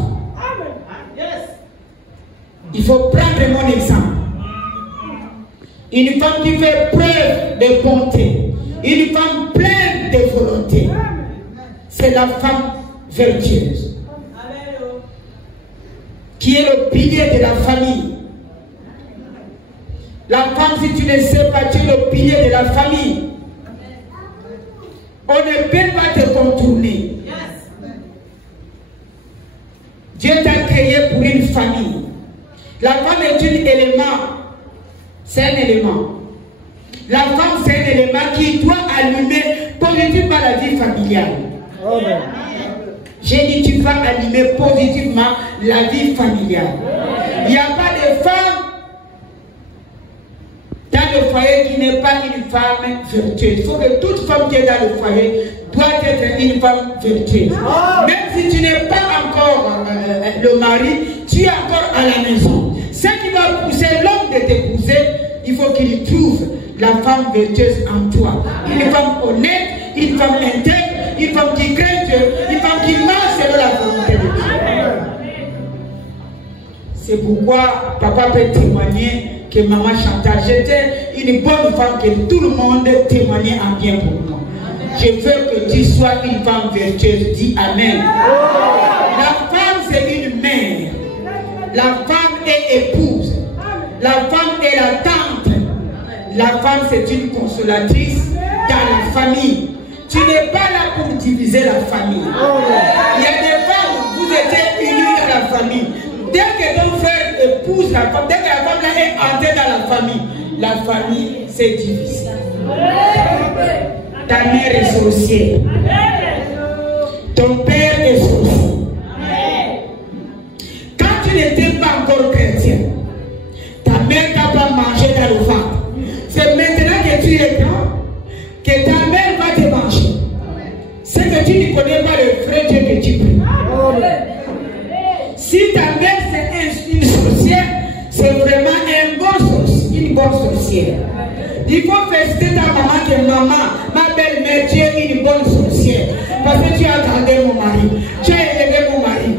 Il faut prendre mon exemple. Une femme qui fait preuve de bonté. Une femme pleine de volonté. C'est la femme vertueuse. Qui est le pilier de la famille. La femme, si tu ne sais pas, tu es le pilier de la famille. On ne peut pas te contourner. Dieu t'a créé pour une famille. La femme est un élément. C'est un élément. La femme, c'est un élément qui doit allumer positivement la vie familiale. J'ai dit, tu vas allumer positivement la vie familiale. Il n'y a pas de femme dans le foyer qui n'est pas une femme vertueuse. Il faut que toute femme qui est dans le foyer doit être une femme vertueuse. Même si tu n'es pas encore le mari, tu es encore à la maison. Ce qui va pousser l'homme de t'épouser, il faut qu'il trouve la femme vertueuse en toi. Une femme honnête, une femme intègre, une femme qui craint Dieu, une femme qui marche selon la volonté de Dieu. C'est pourquoi papa peut témoigner que maman Chantal, j'étais une bonne femme que tout le monde témoignait en bien pour moi. Je veux que tu sois une femme vertueuse. Dis Amen. La femme, c'est une mère. La femme est épouse. La femme est la tante. La femme, c'est une consolatrice dans la famille. Tu n'es pas là pour diviser la famille. Il y a des femmes, vous étiez unis dans la famille. Dès que ton frère épouse la femme, dès que la femme là est entrée dans la famille, c'est difficile. Ta mère est sorcière. Ton père est sorcier. Quand tu n'étais pas encore chrétien, ta mère t'a pas mangé dans le ventre. C'est maintenant que tu es grand que ta mère va te manger. C'est que tu ne connais pas le vrai Dieu que tu pries. Si ta mère c'est une sorcière, c'est vraiment une bonne sorcière. Il faut féliciter ta maman que maman, ma belle-mère mais tu es une bonne sorcière. Parce que tu as gardé mon mari. Tu as élevé mon mari.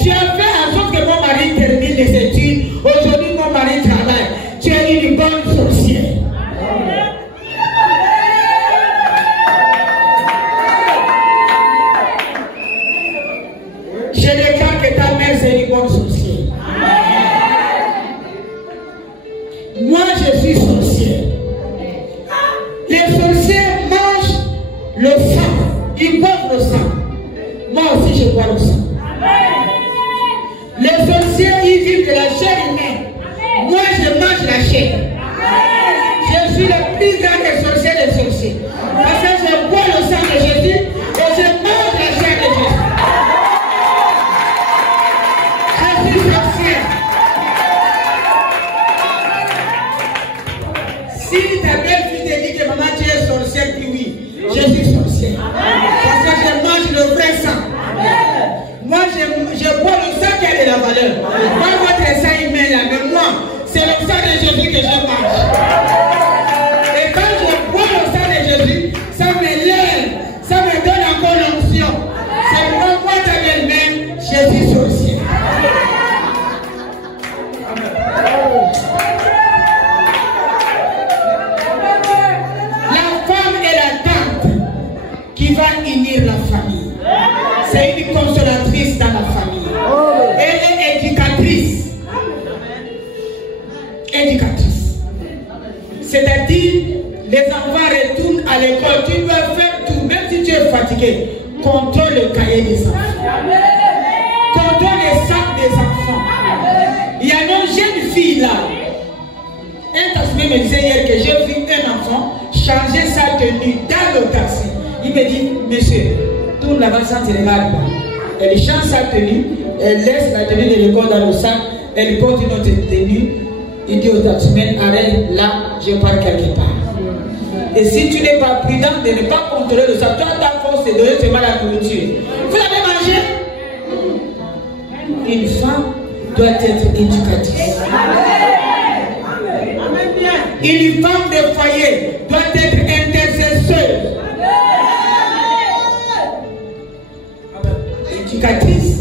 Tu as fait en sorte que mon mari termine les études. Aujourd'hui, mon mari travaille. Tu es une bonne sorcière. Je déclare que ta mère, c'est une bonne sorcière. Moi, je suis sorcière. Les sorciers mangent le sang. Ils boivent le sang. Moi aussi, je bois le sang. Les sorciers, ils vivent de la chair humaine. Moi, je mange la chair. Je suis le plus grand des sorciers des sorciers. Parce que je bois le sang de Jésus et je mange la chair de Jésus. Je suis sorcière. Si ta belle-fille te dit que maman, tu es sorcière, puis oui, je suis sorcière. Parce que je mange le vrai sang. Moi, je bois le sang qui a de la valeur. Pas votre sang humain là, mais moi, c'est le sang de Jésus que je mange. Et quand je bois le sang de Jésus, ça me lève, ça me donne encore l'onction. C'est moi, ta belle-mère, je suis sorcière. La femme est la tante qui va unir la famille. C'est une consolatrice dans la famille. Elle est éducatrice. Éducatrice. C'est-à-dire, les enfants retournent à l'école. Tu dois faire tout, même si tu es fatigué. Contrôle le cahier des enfants. Contrôle les sacs des enfants. Il y a une jeune fille là. Un taxi me disait hier que j'ai vu un enfant changer sa tenue dans le taxi. Il me dit, monsieur, tourne la sans te regarde pas. Elle change sa tenue, elle laisse la tenue de l'école dans le sac, elle porte une autre tenue. Il dit au taximan, arrête là, je pars quelque part. Et si tu n'es pas prudent de ne pas contrôler le sac, toi ta force c'est de donner seulement la nourriture. Vous l'avez mangé? Une femme doit être éducatrice. Une femme de foyer doit être intercesseuse. Éducatrice.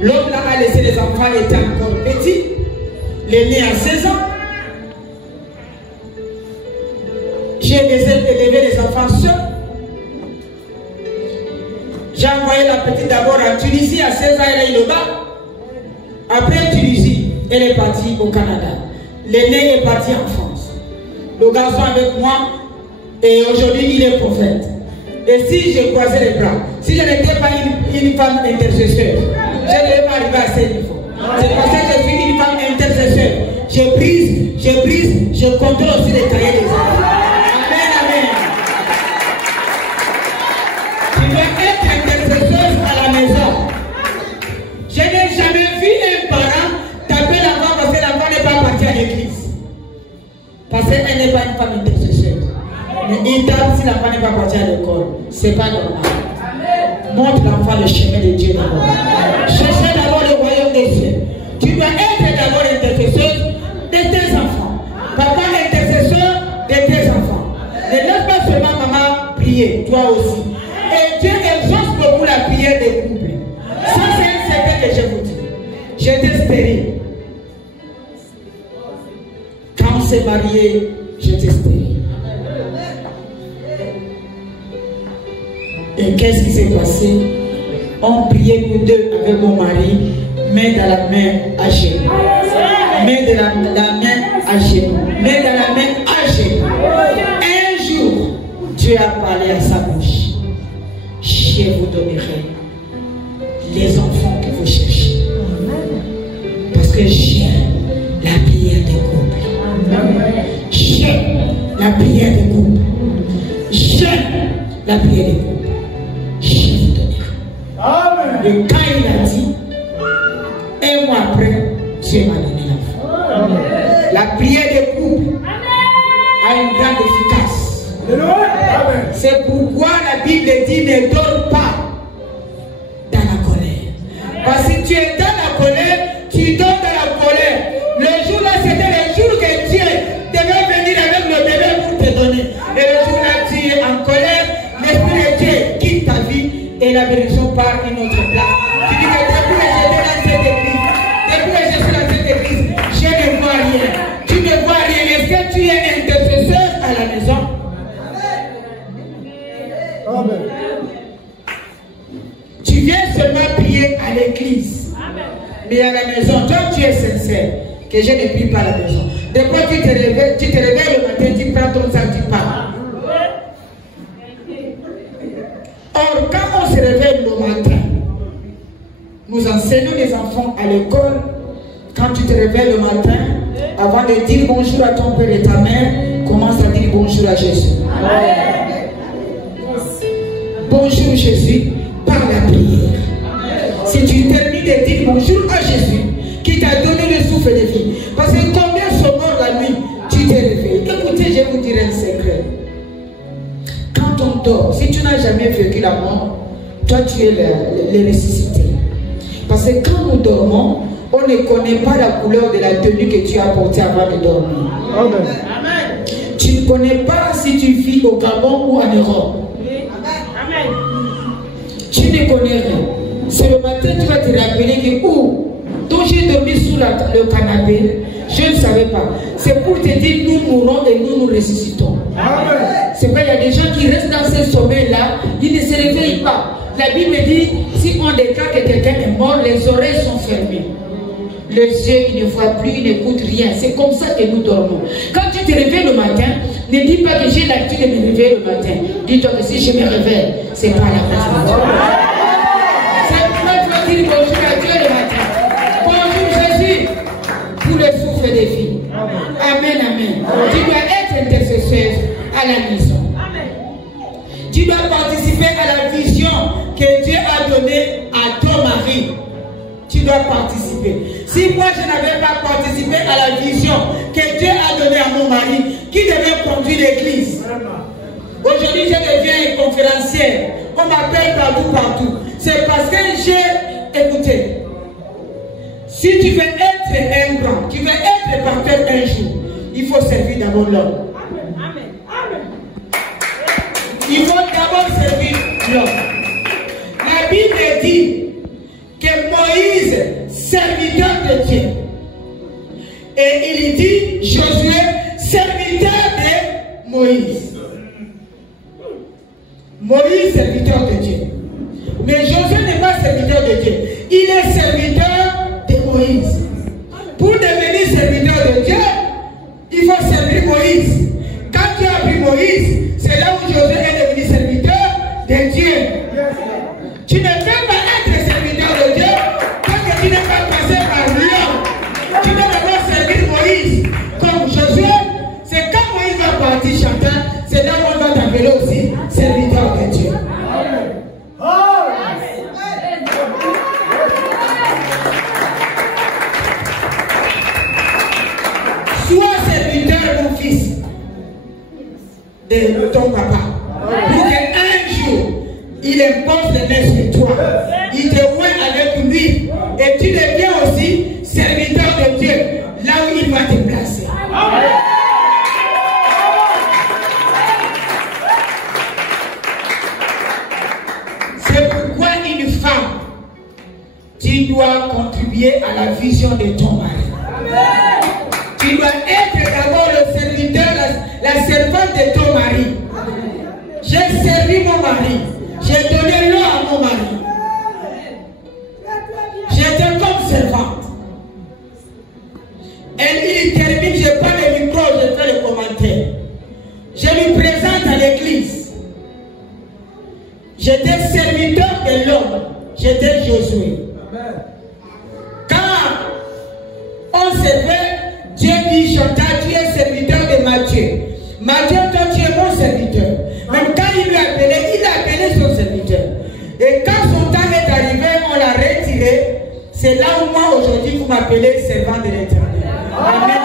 L'homme là a laissé les enfants étant encore petits. L'aîné à 16 ans. J'ai élevé les enfants seuls. J'ai envoyé la petite d'abord en Tunisie. À 16 ans, elle a eu le bac. Après Tunisie, elle est partie au Canada. L'aîné est parti en France. Le garçon avec moi. Et aujourd'hui, il est prophète. Et si je croisais les bras, si je n'étais pas une femme intercesseur, je n'allais pas arriver à ce niveau. C'est pour ça que je suis une femme intercesseur. Je brise, je contrôle aussi les cahiers des enfants. Amen, amen. Tu dois être intercesseuse à la maison. Je n'ai jamais vu un parent taper l'enfant parce que l'enfant n'est pas parti à l'église. Parce qu'elle n'est pas une femme intercesseuse. Mais il tape si l'enfant n'est pas parti à l'école. C'est pas normal. Montre l'enfant le chemin de Dieu d'abord. Cherchez d'abord le royaume des cieux. Tu dois être d'abord intercesseuse de tes enfants. Papa intercesseur de tes enfants. Ne laisse pas seulement maman prier, toi aussi. Et Dieu exauce beaucoup la prière des couples. Ça c'est un secret que je vous dis. J'étais stérile. Quand on s'est marié, j'étais stérile. Et qu'est-ce qui s'est passé? On priait nous deux avec mon mari, main dans la main à genoux. Main de la main à genoux. Main dans la main à genoux. Un jour, Dieu a parlé à sa bouche. Je vous donnerai les enfants que vous cherchez. Parce que j'aime la prière des couples. J'aime la prière des couples. J'aime la prière des couples. Je vous donnerai. Et quand il a dit, un mois après, Dieu m'a donné l'enfant. La prière des couples a une grande efficace. C'est pourquoi la Bible dit ne dors pas dans la colère. Parce que si tu es dans la colère, tu dors dans la colère. Le jour là, c'était le jour que Dieu devait venir avec le bébé pour te donner. Et le jour là, tu es en colère. et la bénédiction part une autre place. Tu dis que depuis que j'étais dans cette église, depuis que je suis dans cette église, je ne vois rien. Tu ne vois rien. Est-ce que tu es intercesseur à la maison? Amen. Tu viens seulement prier à l'église. Mais à la maison, toi tu es sincère, que je ne prie pas à la maison. De quoi tu te réveilles le matin, tu prends ton sac, tu pars. Or, quand on se réveille le matin, nous enseignons les enfants à l'école, quand tu te réveilles le matin, avant de dire bonjour à ton père et ta mère, commence à dire bonjour à Jésus. Bonjour Jésus, par la prière. Si tu termines de dire bonjour à Jésus, qui t'a donné le souffle de vie. Parce que combien sont morts la nuit, tu t'es réveillé. Écoutez, je vais vous dire un secret. Quand on dort, si tu n'as jamais vécu la mort, toi tu es le ressuscité. Parce que quand nous dormons, on ne connaît pas la couleur de la tenue que tu as portée avant de dormir. Amen. Tu ne connais pas si tu vis au Gabon ou en Europe. Amen. Tu ne connais rien. C'est le matin tu vas te rappeler que donc j'ai dormi sous le canapé, je ne savais pas. C'est pour te dire nous mourons et nous nous ressuscitons. C'est vrai, il y a des gens qui restent dans ce sommeil-là, ils ne se réveillent pas. La Bible dit, si on déclare que quelqu'un est mort, les oreilles sont fermées. Les yeux, ils ne voient plus, ils n'écoutent rien. C'est comme ça que nous dormons. Quand tu te réveilles le matin, ne dis pas que j'ai l'habitude de me réveiller le matin. Dis-toi que si je me réveille, c'est pas la grâce de Dieu. C'est pourquoi tu vas dire bonjour à Dieu le matin. Bonjour Jésus, pour le souffle des filles. Amen, amen. Tu dois être intercesseur à la maison. Tu dois participer à la vision que Dieu a donnée à ton mari. Tu dois participer. Si moi je n'avais pas participé à la vision que Dieu a donnée à mon mari, qui devait conduire l'église? Aujourd'hui je deviens conférencière. On m'appelle partout. C'est parce que j'ai écouté. Si tu veux être un grand, tu veux être pasteur un jour, il faut servir d'abord l'homme. Il faut d'abord servir l'homme. La Bible dit que Moïse, serviteur de Dieu, et il dit Josué, serviteur de Moïse. Moïse, serviteur de Dieu. Mais Josué n'est pas serviteur de Dieu. Il est serviteur de Moïse. Pour devenir serviteur de Dieu, il faut servir Moïse. Quand tu as pris Moïse, c'est là où Josué est devenu serviteur de Dieu. Tu ne peux pas être serviteur de Dieu tant que tu n'es pas passé par l'homme. Tu dois d'abord servir Moïse. Comme Josué, c'est quand Moïse va partir chantant, c'est là où on va t'appeler aussi serviteur de Dieu. Sois serviteur, mon fils, de ton papa. Pour qu'un jour, il impose les mains sur toi. Il te voit avec lui. Et tu deviens aussi serviteur de Dieu. Là où il va te placer. C'est pourquoi une femme, tu dois contribuer à la vision de ton mari. Tu dois être d'abord le serviteur, la servante de ton mari. J'ai servi mon mari. J'ai donné l'eau à mon mari. J'étais comme servante. Et il termine, je prends le micro, je fais le commentaire. Je lui présente à l'église. J'étais serviteur de l'homme. J'étais Josué. Quand on se fait, Dieu dit, Chantal, tu es serviteur de Matthieu. Matthieu, toi, tu es mon serviteur. Même quand il lui a appelé son serviteur. Et quand son temps est arrivé, on l'a retiré. C'est là où moi, aujourd'hui, vous m'appelez servant de l'Éternel. Amen.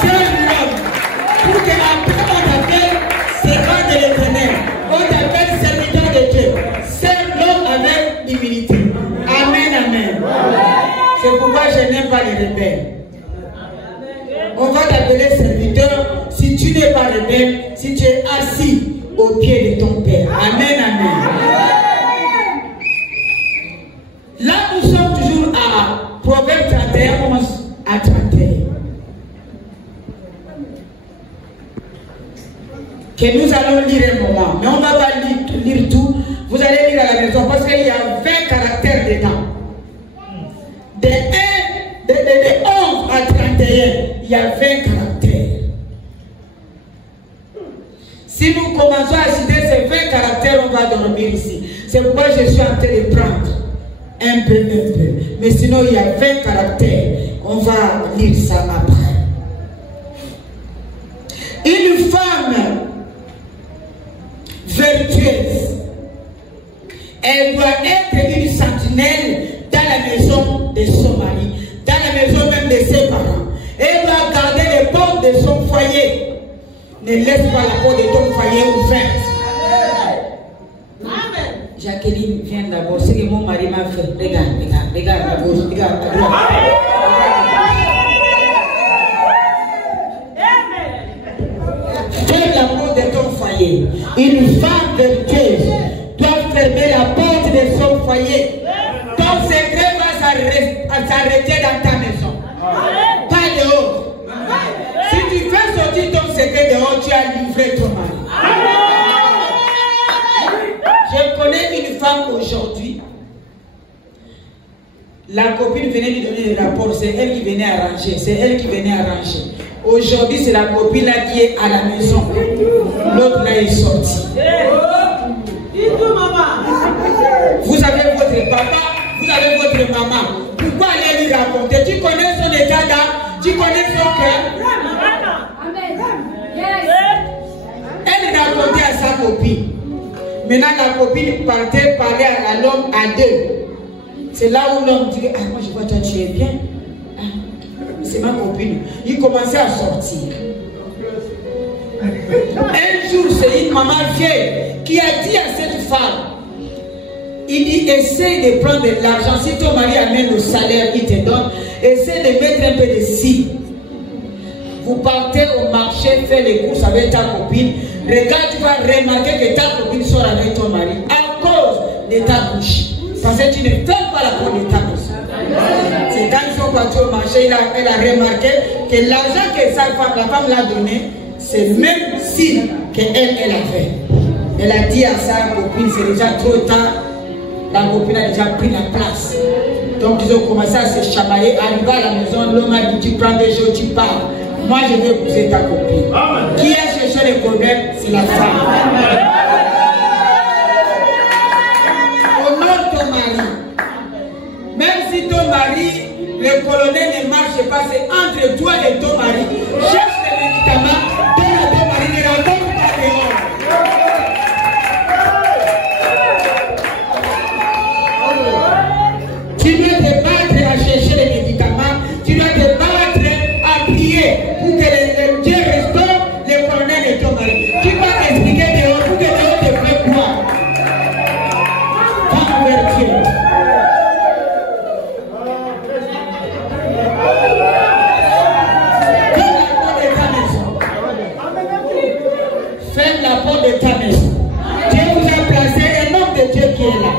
C'est l'homme. Pour qu'après, on t'appelle servant de l'Éternel. On t'appelle serviteur de Dieu. C'est l'homme avec humilité. Amen, amen. C'est pourquoi je n'aime pas les rebelles. On va t'appeler serviteur si tu n'es pas rebelle, si tu es assis au pied de ton Père. Amen, amen. que nous allons lire un moment. Mais on ne va pas lire tout. Vous allez lire à la maison parce qu'il y a 20 caractères dedans. De 11 à 31, il y a 20 caractères. Si nous commençons à citer ces 20 caractères, on va dormir ici. C'est pourquoi je suis en train de prendre un peu. Mais sinon, il y a 20 caractères. On va lire ça après. Une femme vertueuse, elle doit être une sentinelle dans la maison de son mari, dans la maison même de ses parents. Elle doit garder les portes de son foyer. Ne laisse pas la porte de ton foyer ouverte. Amen. Jacqueline, viens d'abord. Ce que mon mari m'a fait. Regarde d'abord. Regarde. Ferme la porte de ton foyer. Une femme vertueuse doit fermer la porte de son foyer. Ton secret va s'arrêter dans ta maison. Pas dehors. Si tu fais sortir ton secret dehors, tu as livré ton mari. Je connais une femme aujourd'hui. La copine venait lui donner le rapport. C'est elle qui venait arranger. Aujourd'hui, c'est la copine là qui est à la maison. L'autre là est sorti. Vous avez votre papa, vous avez votre maman. Pourquoi aller lui raconter? Tu connais son état d'âme, tu connais son cœur. Elle racontait à sa copine. Maintenant, la copine partait parler à l'homme à deux. C'est là où l'homme dit: ah, moi je vois toi, tu es bien. C'est ma copine. Il commençait à sortir. Un jour, c'est une maman vieille qui a dit à cette femme, il dit: essaie de prendre de l'argent. Si ton mari amène le salaire, il te donne. Essaie de mettre un peu de ci. Vous partez au marché, faire les courses avec ta copine. Regarde, tu vas remarquer que ta copine sort avec ton mari à cause de ta bouche. Parce que tu ne fais pas la porte de ta maison. C'est quand ils sont partis au marché, elle a remarqué que l'argent que la femme l'a donné, c'est le même signe qu'elle avait. Elle a dit à sa copine: c'est déjà trop tard. La copine a déjà pris la place. Donc ils ont commencé à se chamailler. Arrivé à la maison, l'homme a dit: tu prends des choses, tu pars. Moi je vais épouser ta copine. Amen. Qui a cherché les problèmes? C'est la femme. Honore ton mari. Même si ton mari, le colonel ne marche pas, c'est entre toi et ton mari. Cherche les médicaments, donne à ton mari, ne rencontre pas dehors. Tu dois te battre à chercher les médicaments, tu dois te battre à prier pour que Dieu restaure le colonel de ton mari. Tu vas t'expliquer dehors pour que dehors te fait croire. Femme vertueuse. Ferme la porte de ta maison. Dieu vous a placé un homme de Dieu qui est là.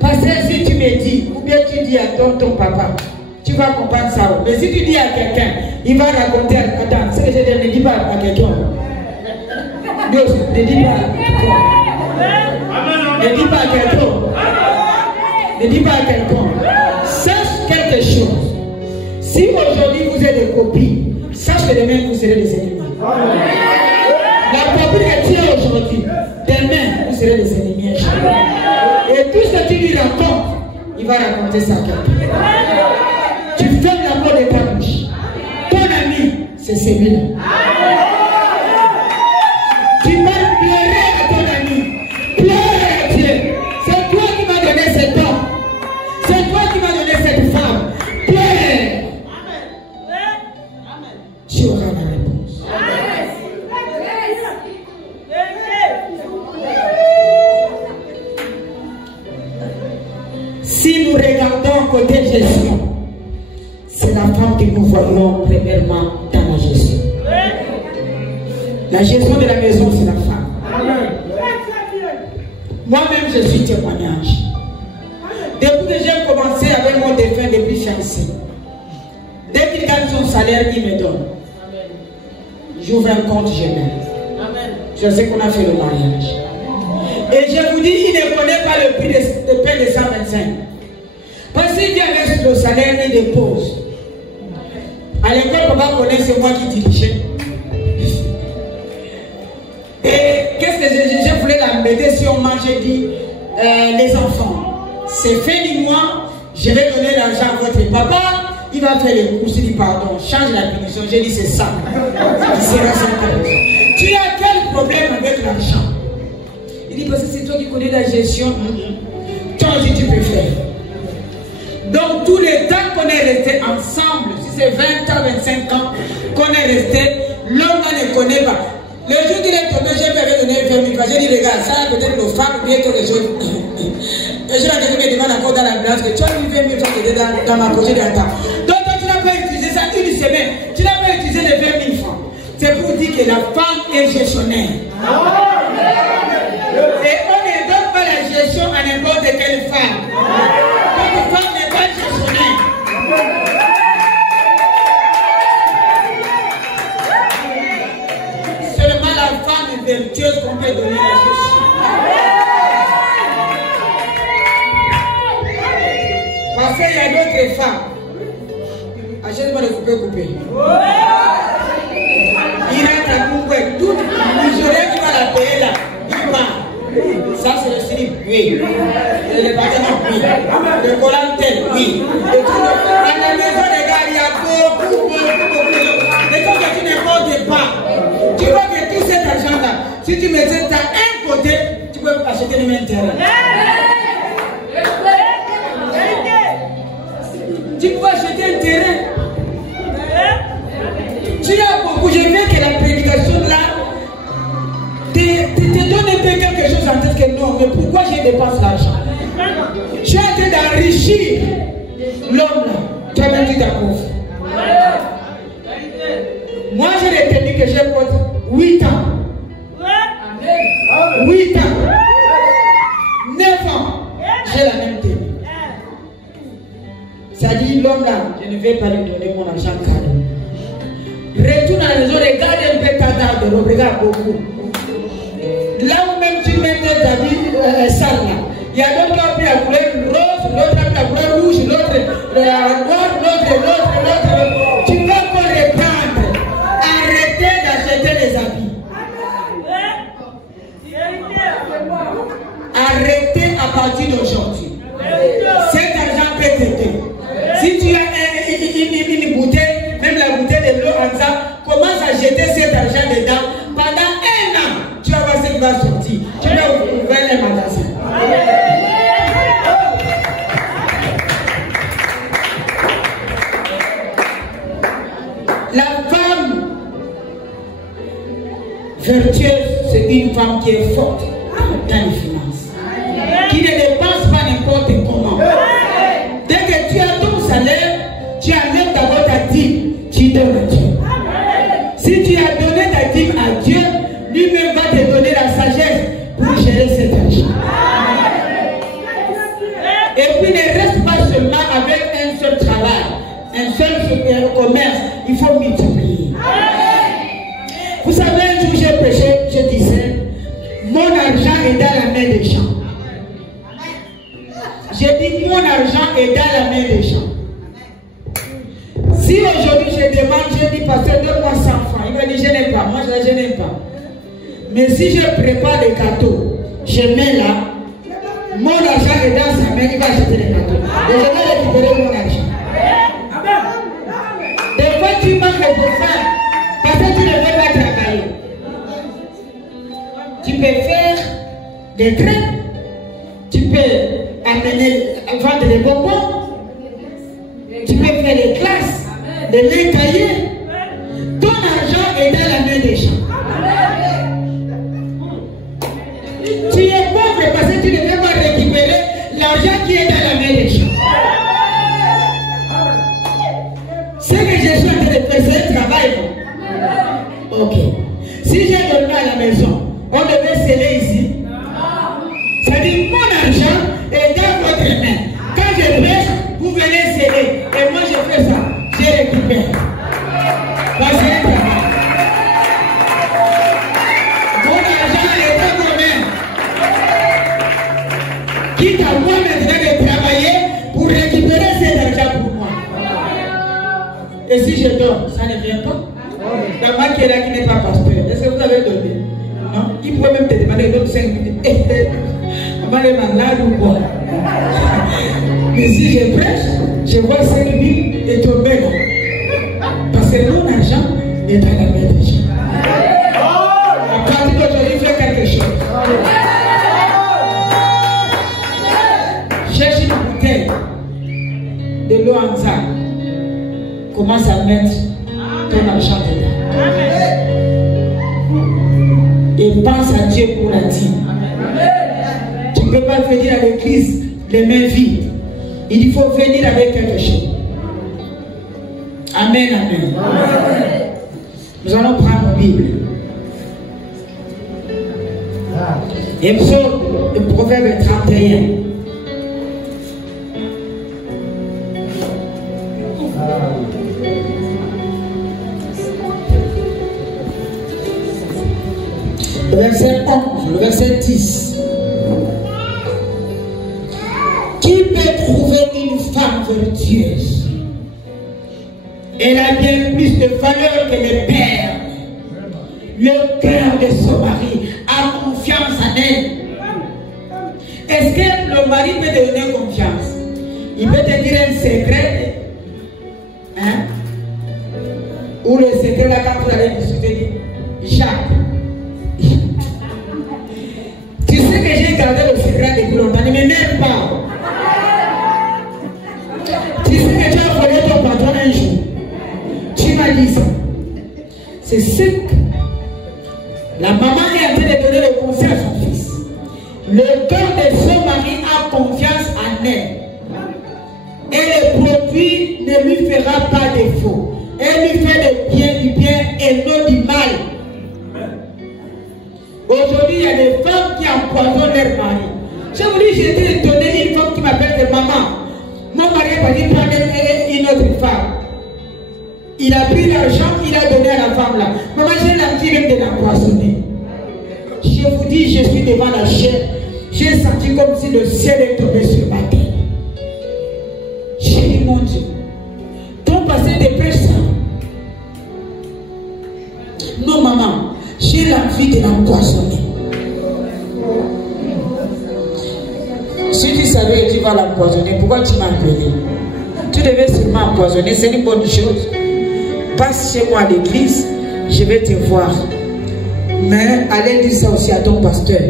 Parce que si tu me dis, ou bien tu dis à ton papa, tu vas comprendre ça. Mais si tu dis à quelqu'un, il va raconter, attends, ce que je dis, ne dis pas à quelqu'un. Ne dis pas à quelqu'un. Ne dis pas à quelqu'un. Ne dis pas à quelqu'un. Sache quelque chose. Si aujourd'hui vous êtes des copines, sache que demain vous serez des ennemis. La copine est tirée aujourd'hui. Demain vous serez des ennemis. Et tout ce que tu lui racontes, il va raconter ça à quelqu'un. Tu fermes la porte de ta bouche. Ton ami, c'est celui-là. Tu vas pleurer à ton ami. Pleurer à Dieu. C'est toi qui m'as donné cet homme. C'est toi qui m'as donné cette femme. Pleure. Tu auras la réponse. Si nous regardons côté gestion, c'est la femme que nous voyons premièrement dans la gestion. La gestion de la maison, c'est la femme. Moi-même, je suis témoignage. Depuis que j'ai commencé avec mon défunt depuis fiancé, dès qu'il gagne son salaire, il me donne. J'ouvre un compte, je mets. Je sais qu'on a fait le mariage. Et je vous dis, il ne connaît pas le prix de pain de 125. Parce qu'il dit avec le salaire, il dépose. À l'école, papa connaît, c'est moi qui dirigeais. Et qu'est-ce que je voulais l'embêter si on mangeait, dit les enfants, c'est fin du mois, je vais donner l'argent à votre papa, il va faire les courses, il dit pardon, change la punition. J'ai dit c'est ça. Il sera sans. Tu as quel problème avec l'argent? Il dit parce que c'est toi qui connais la gestion. Toi aussi tu peux faire. Donc tous les temps qu'on est resté ensemble, si c'est 20 ans, 25 ans qu'on est resté, l'homme ne connaît pas. Le jour qu'il est tombé, je lui avais donné 20 000 francs. J'ai dit, regarde, ça peut-être nos femmes ou bien quelque chose. Et je me demande encore dans la glace que tu as mis 20 000 francs qui étaient dans ma poche d'antan. Donc tu n'as pas utilisé ça une semaine. Tu n'as pas utilisé les 20 000 francs. C'est pour dire que la femme est gestionnaire. Et on ne donne pas la gestion à n'importe quelle femme. Votre femme n'est pas gestionnaire. La femme vertueuse qu'on peut donner la gestion. Parce qu'il y a d'autres femmes. Achète-moi le couper. Il a un couper. Tout l'Israël qui va la payer là. Il va. Ça c'est le slip, oui. Le partenaire, oui. Le collant tel, oui. Et tout à la maison, les gars, il y a beaucoup. Et quand tu n'importe pas, tu vois que tout cet argent-là, si tu mettais ça à un côté, tu peux acheter le même terrain. Tu peux acheter un terrain. Tu as beaucoup, je veux que la prédication là te donne un peu quelque chose en tête que non, mais pourquoi je dépense l'argent? Tu as été d'enrichir l'homme là, toi-même tu t'approuves. Moi, je l'ai dit que j'ai 8 ans. 8 ans. 9 ans. J'ai la même tenue. Ça dit, l'homme là, je ne vais pas lui donner mon argent cadeau. Retourne à la maison, regarde un peu ta garde-robe, regarde beaucoup. Là où même tu mets tes habits sales là, il y a d'autres qui ont pris la couleur rose, l'autre a pris la couleur rouge, l'autre la noire, l'autre. Tu peux encore reprendre. Arrêtez d'acheter les habits. Arrêtez à partir d'aujourd'hui. Cet argent peut t'aider. Si tu as une bouteille, même la bouteille de l'eau en ça, commence à jeter cet argent dedans. Pendant 1 an, tu vas voir ce qui va sortir. Tu vas ouvrir un magasin. La femme vertueuse, c'est une femme qui est forte dans les finances, qui ne dépense pas n'importe comment. Dès que tu as ton salaire, tu enlèves d'abord ta dîme, tu donnes à Dieu. Si tu as donné ta dîme à Dieu, lui-même va te donner la sagesse pour gérer cet argent. Et puis ne reste pas seulement avec un seul travail, un seul commerce, il faut multiplier. Vous savez, un jour j'ai prêché, je disais, mon argent est dans la main des gens. J'ai dit, mon argent est dans la main des gens. Si aujourd'hui je demande, je dis, pasteur, donne-moi 100 francs. Il va dire, je n'aime pas. Moi, je n'aime pas. Mais si je prépare des gâteaux, je mets là, mon argent est dans sa main, il va acheter les gâteaux. Et je vais récupérer mon argent. Des fois, tu manques de faim parce que tu ne veux pas travailler. Tu peux faire des crêpes, tu peux vendre des bonbons, tu peux faire des classes, des mains cahiers. Ton argent est dans la main des gens. Tu es pauvre parce que tu ne veux pas récupérer l'argent qui est dans la main des gens. Ce que je suis en train de faire, c'est un travail. Ok. Si j'ai donné à la maison, on devait sceller ici. Ça dit mon argent est dans votre main. Quand je prêche, vous venez sceller. Et moi je fais ça. Je récupère. Parce que mon Quitte à moi maintenant de travailler pour récupérer cet argent pour moi. Et si je dors, ça ne vient pas. La marque est là qui n'est pas pasteur. Est-ce que vous avez donné? Non. Il pourrait même te demander d'autres 5 minutes. On va aller malade ou quoi? Mais si je prêche, je vois 5 000 et tomber là. Parce que mon argent est dans la main des gens. À partir d'aujourd'hui, fais quelque chose. Cherche une bouteille de l'eau en sac. Commence à mettre ton argent dedans. Et pense à Dieu pour la dîme. Tu ne peux pas venir à l'église les mains vides. Il faut venir avec quelque chose. Amen, amen. Nous allons prendre la Bible. Et le proverbe 31. Le verset 11, le verset 10. Qui peut trouver une femme vertueuse? Elle a bien plus de valeur que le père. Le cœur de son mari a confiance en elle. Est-ce que le mari peut te donner confiance? Il peut te dire un secret, hein? Ou le secret là quand vous allez discuter, Jacques. Tu sais que j'ai gardé le secret depuis longtemps, ne m'énerve pas. Tu sais que tu as volé ton patron un jour. Tu m'as dit ça. C'est ce que la maman est en train de donner le conseil à son fils. Le cœur de son mari a confiance en elle. Et le produit ne lui fera pas défaut. Elle lui fait du bien et non du mal. Aujourd'hui, il y a des femmes qui empoisonnent leur mari. Je vous dis, j'ai été étonné d'une femme qui m'appelle de maman. Mon mari m'a dit prendre une autre femme. Il a pris l'argent, il a donné à la femme là. Maman, j'ai l'envie même de l'empoisonner. Je vous dis, je suis devant la chair. J'ai senti comme si le ciel est tombé sur ma tête. J'ai dit, mon Dieu, ton passé dépêche ça. Non, maman, j'ai l'envie de l'empoisonner. Si tu savais que tu vas l'empoisonner, pourquoi tu m'as appelé? Tu devais sûrement empoisonner, c'est une bonne chose. Passe chez moi à l'église, je vais te voir. Mais allez dire ça aussi à ton pasteur.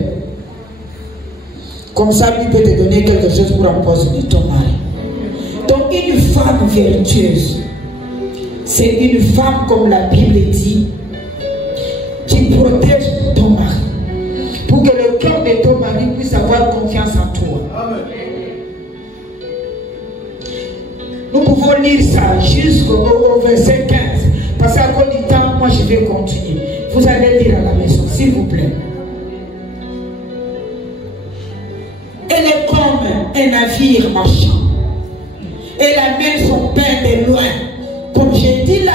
Comme ça, lui peut te donner quelque chose pour empoisonner ton mari. Donc, une femme vertueuse, c'est une femme, comme la Bible dit, qui protège ton mari. Pour que le cœur de ton mari puisse avoir confiance en toi. Amen. Nous pouvons lire ça jusqu'au verset 15. Parce qu'à cause du temps, moi je vais continuer. Vous allez lire à la maison, s'il vous plaît. Elle est comme un navire marchand. Elle amène son pain de loin. Comme j'ai dit là,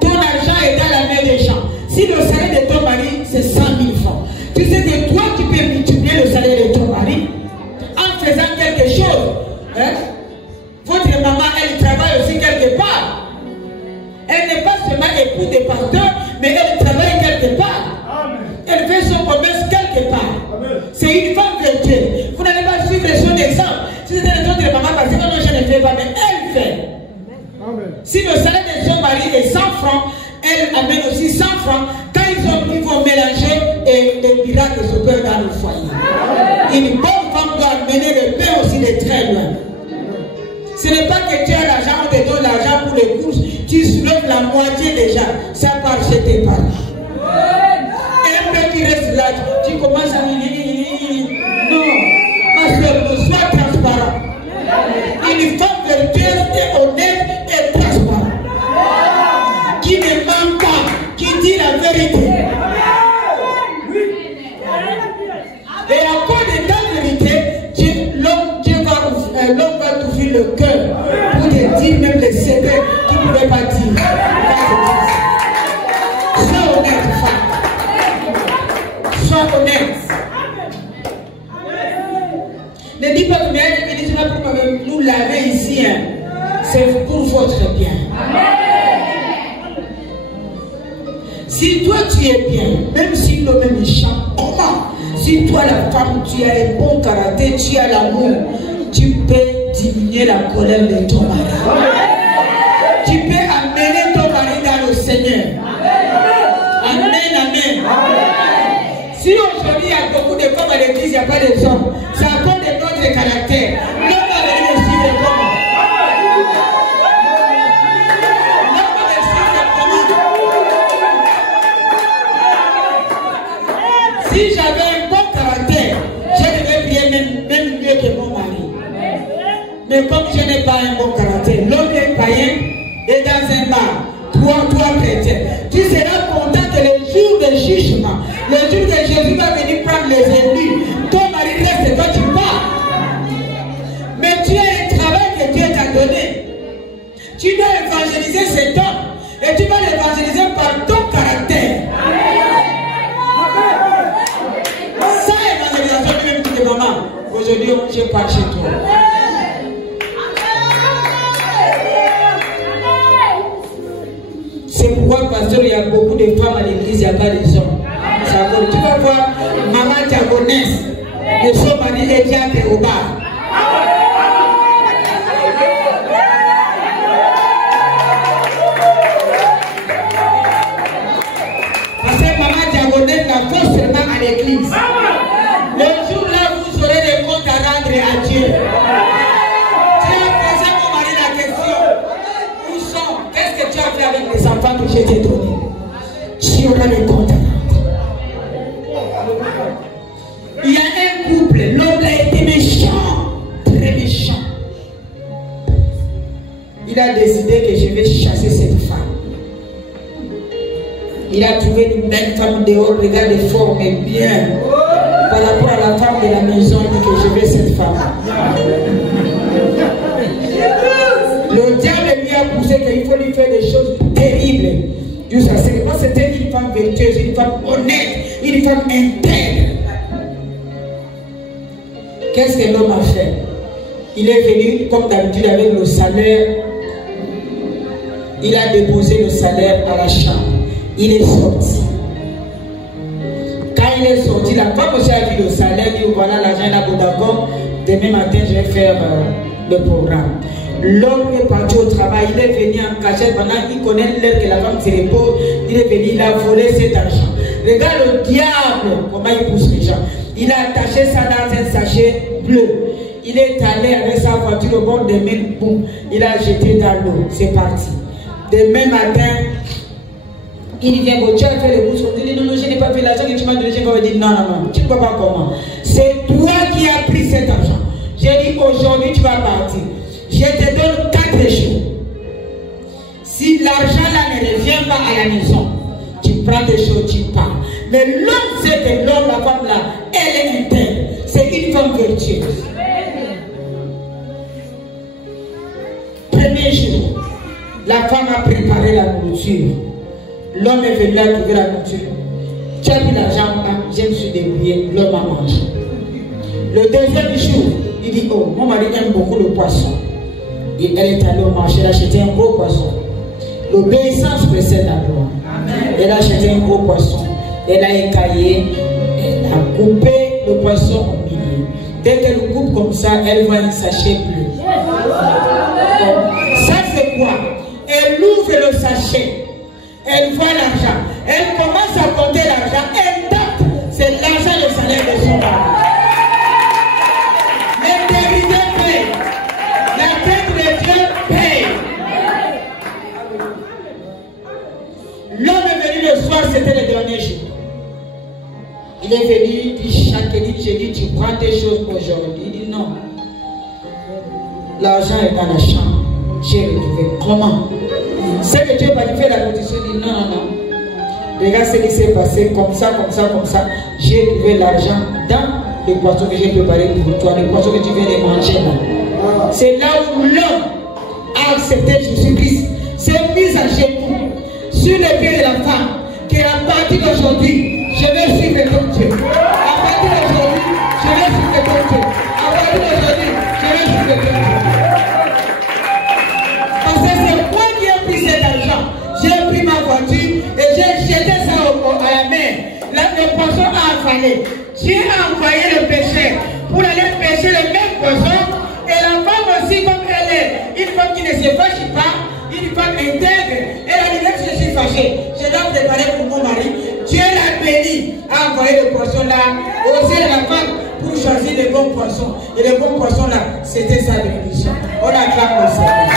ton argent est dans la main des gens. Si le salaire de ton mari, c'est 100 000 francs. Tu sais que toi, tu peux multiplier le salaire de ton mari en faisant quelque chose. Hein? Votre maman, elle travaille aussi quelque part. Elle n'est pas seulement épouse de pasteur, mais elle travaille quelque part. Amen. Elle fait son commerce quelque part. C'est une femme vertueuse. Vous n'allez pas suivre son exemple. Si c'est l'exemple de maman, parce que non, je ne fais pas, mais elle fait. Amen. Si le salaire de son mari est 100 francs, elle amène aussi 100 francs. Quand ils vont mélanger et les miracles s'opèrent dans le foyer. Amen. Une bonne femme doit amener le pain aussi de très loin. Ce n'est pas que tu as l'argent, on te donne l'argent pour les courses, tu soulèves la moitié déjà, ça part chez tes parents. Et un peu qui reste là, tu commences à dire, non, ma soeur, sois transparent. Une femme vertueuse et honnête et transparente. Qui ne ment pas, qui dit la vérité. Et à cause de ta vérité, l'homme va t'ouvrir le cœur pour te dire même les secrets qu'il ne pouvait pas dire. Sois honnête, femme. Sois honnête. Ne dis pas que mes amis sont là pour nous laver ici. Hein. C'est pour votre bien. Si toi tu es bien, même si l'homme est méchant, comment? Si toi la femme, tu as un bon caractère, tu as l'amour, tu peux diminuer la colère de ton mari. Tu peux amener ton mari dans le Seigneur. Amen, amen. Si aujourd'hui il y a beaucoup de femmes à l'église, il n'y a pas de hommes, c'est à cause de notre caractère. L'homme va venir aussi de comment? Si j'avais un bon caractère, je devais prier même mieux que mon mari. Mais comme je n'ai pas un bon caractère, l'homme est païen et dans un bar, toi chrétien, tu seras content que le jour de jugement, le jour que Jésus va venir prendre les élus, ton mari reste et toi tu pars. Mais tu as un travail que Dieu t'a donné. Tu dois évangéliser cet homme et tu vas l'évangéliser par ton caractère. Maman, aujourd'hui je pars chez toi. C'est pourquoi, pasteur, il y a beaucoup de femmes à l'église, il n'y a pas de hommes. Tu vas voir maman diagonesse de son mari est déjà au bar. Parce que maman diagonesse n'a pas seulement à l'église. Le jour-là, vous aurez des comptes à rendre à Dieu. Tu as posé mon mari la question. Où sont? Qu'est-ce que tu as fait avec les enfants que je t'ai donnés? Tu auras des comptes à rendre. Il y a un couple, l'homme a été méchant, très méchant. Il a décidé que je vais chasser cette femme. Il a trouvé une belle femme dehors, regarde forme et bien. Par rapport à la femme de la maison, il dit que je veux cette femme. Le diable lui a poussé qu'il faut lui faire des choses terribles. Jusqu'à ce que c'était une femme vertueuse, une femme honnête, une femme intègre. Qu'est-ce que l'homme a fait? Il est venu, comme d'habitude, avec le salaire. Il a déposé le salaire à la chambre. Il est sorti. Quand il est sorti, la femme aussi a vu le salaire, dit voilà l'argent là, d'accord, demain matin je vais faire le programme. L'homme est parti au travail, il est venu en cachette, pendant qu'il connaît l'heure que la femme se repose, il est venu, il a volé cet argent. Regarde le diable, comment il pousse les gens. Il a attaché ça dans un sachet bleu. Il est allé avec sa voiture au bord des mains, boum, il a jeté dans l'eau, c'est parti. Demain matin, il vient, tu as fait les bourses, il dit non, je n'ai pas fait l'argent que tu m'as donné, je vais dire non, tu ne vois pas comment. C'est toi qui as pris cet argent. J'ai dit aujourd'hui tu vas partir. Je te donne 4 jours. Si l'argent là ne revient pas à la maison, tu prends des choses, tu pars. Mais l'homme sait que l'homme, la femme là, elle est intègre. C'est une femme vertueuse. Premier jour, la femme a préparé la nourriture. L'homme est venu à trouver la nourriture. Tu as pris l'argent, je me suis débrouillé, l'homme a mangé. Le deuxième jour, il dit, oh, mon mari aime beaucoup le poisson. Et elle est allée au marché, elle a acheté un gros poisson. L'obéissance précède la loi. Elle a acheté un gros poisson. Elle a écaillé, elle a coupé le poisson au milieu. Dès qu'elle coupe comme ça, elle voit un sachet bleu. Ça c'est quoi? Elle ouvre le sachet. Elle voit l'argent. Elle commence à compter l'argent. Elle tape. C'est l'argent, le salaire de son mari. L'éternité paye. La tête de Dieu paye. L'homme est venu le soir, c'était le dernier jour. Il est venu, il dit chaque nuit, j'ai dit, tu prends tes choses aujourd'hui. Il dit non. L'argent est dans la chambre. J'ai retrouvé. Comment? C'est que Dieu va lui faire la condition, il dit non, non, non. Regarde ce qui s'est passé, comme ça, comme ça, comme ça. J'ai trouvé l'argent dans les poissons que j'ai préparés pour toi, les poissons que tu viens de manger là. C'est là où l'homme a accepté Jésus-Christ, s'est mis à genoux sur les pieds de la femme, qui à partir d'aujourd'hui, je vais suivre ton Dieu. À partir d'aujourd'hui, je vais suivre ton Dieu. À partir aller. Dieu a envoyé le pécheur pour aller pêcher le même poisson. Et la femme aussi, comme elle est une femme qui ne se fâche pas, une femme intègre, elle a dit, même si je suis fâchée, je dois me préparer pour mon mari. Dieu l'a béni, a envoyé le poisson là, aux yeux de la femme, pour choisir les bons poissons. Et les bons poissons là, c'était sa bénédiction. On acclame le Seigneur.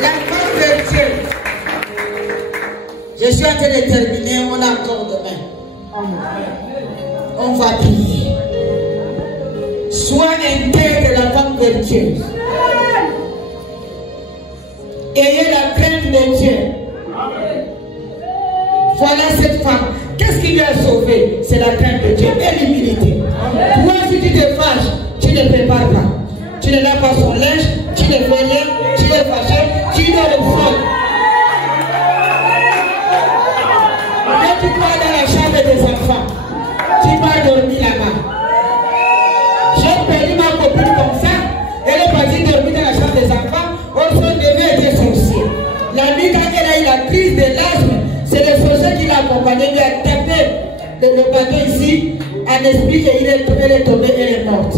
La femme de Dieu. Je suis en train de terminer, on a encore demain. On va prier. Sois intègre la femme vertueuse. Ayez la crainte de Dieu. Voilà cette femme. Qu'est-ce qui lui a sauvé? C'est la crainte de Dieu et l'humilité. Toi, si tu te fâches, tu ne prépares pas. Tu ne laves pas son linge, tu ne fais rien, tu es fâché, tu dois le prendre. Quand tu vas dans la chambre des enfants, tu vas dormir là-bas. J'ai perdu ma copine comme ça. Elle est partie dormir dans la chambre des enfants. On son neveu était sorcier. La nuit, quand elle a eu la crise de l'asthme, c'est le sorcier qui l'a accompagné, qui a tapé le bateau ici, en esprit qu'elle est tombée, elle est morte.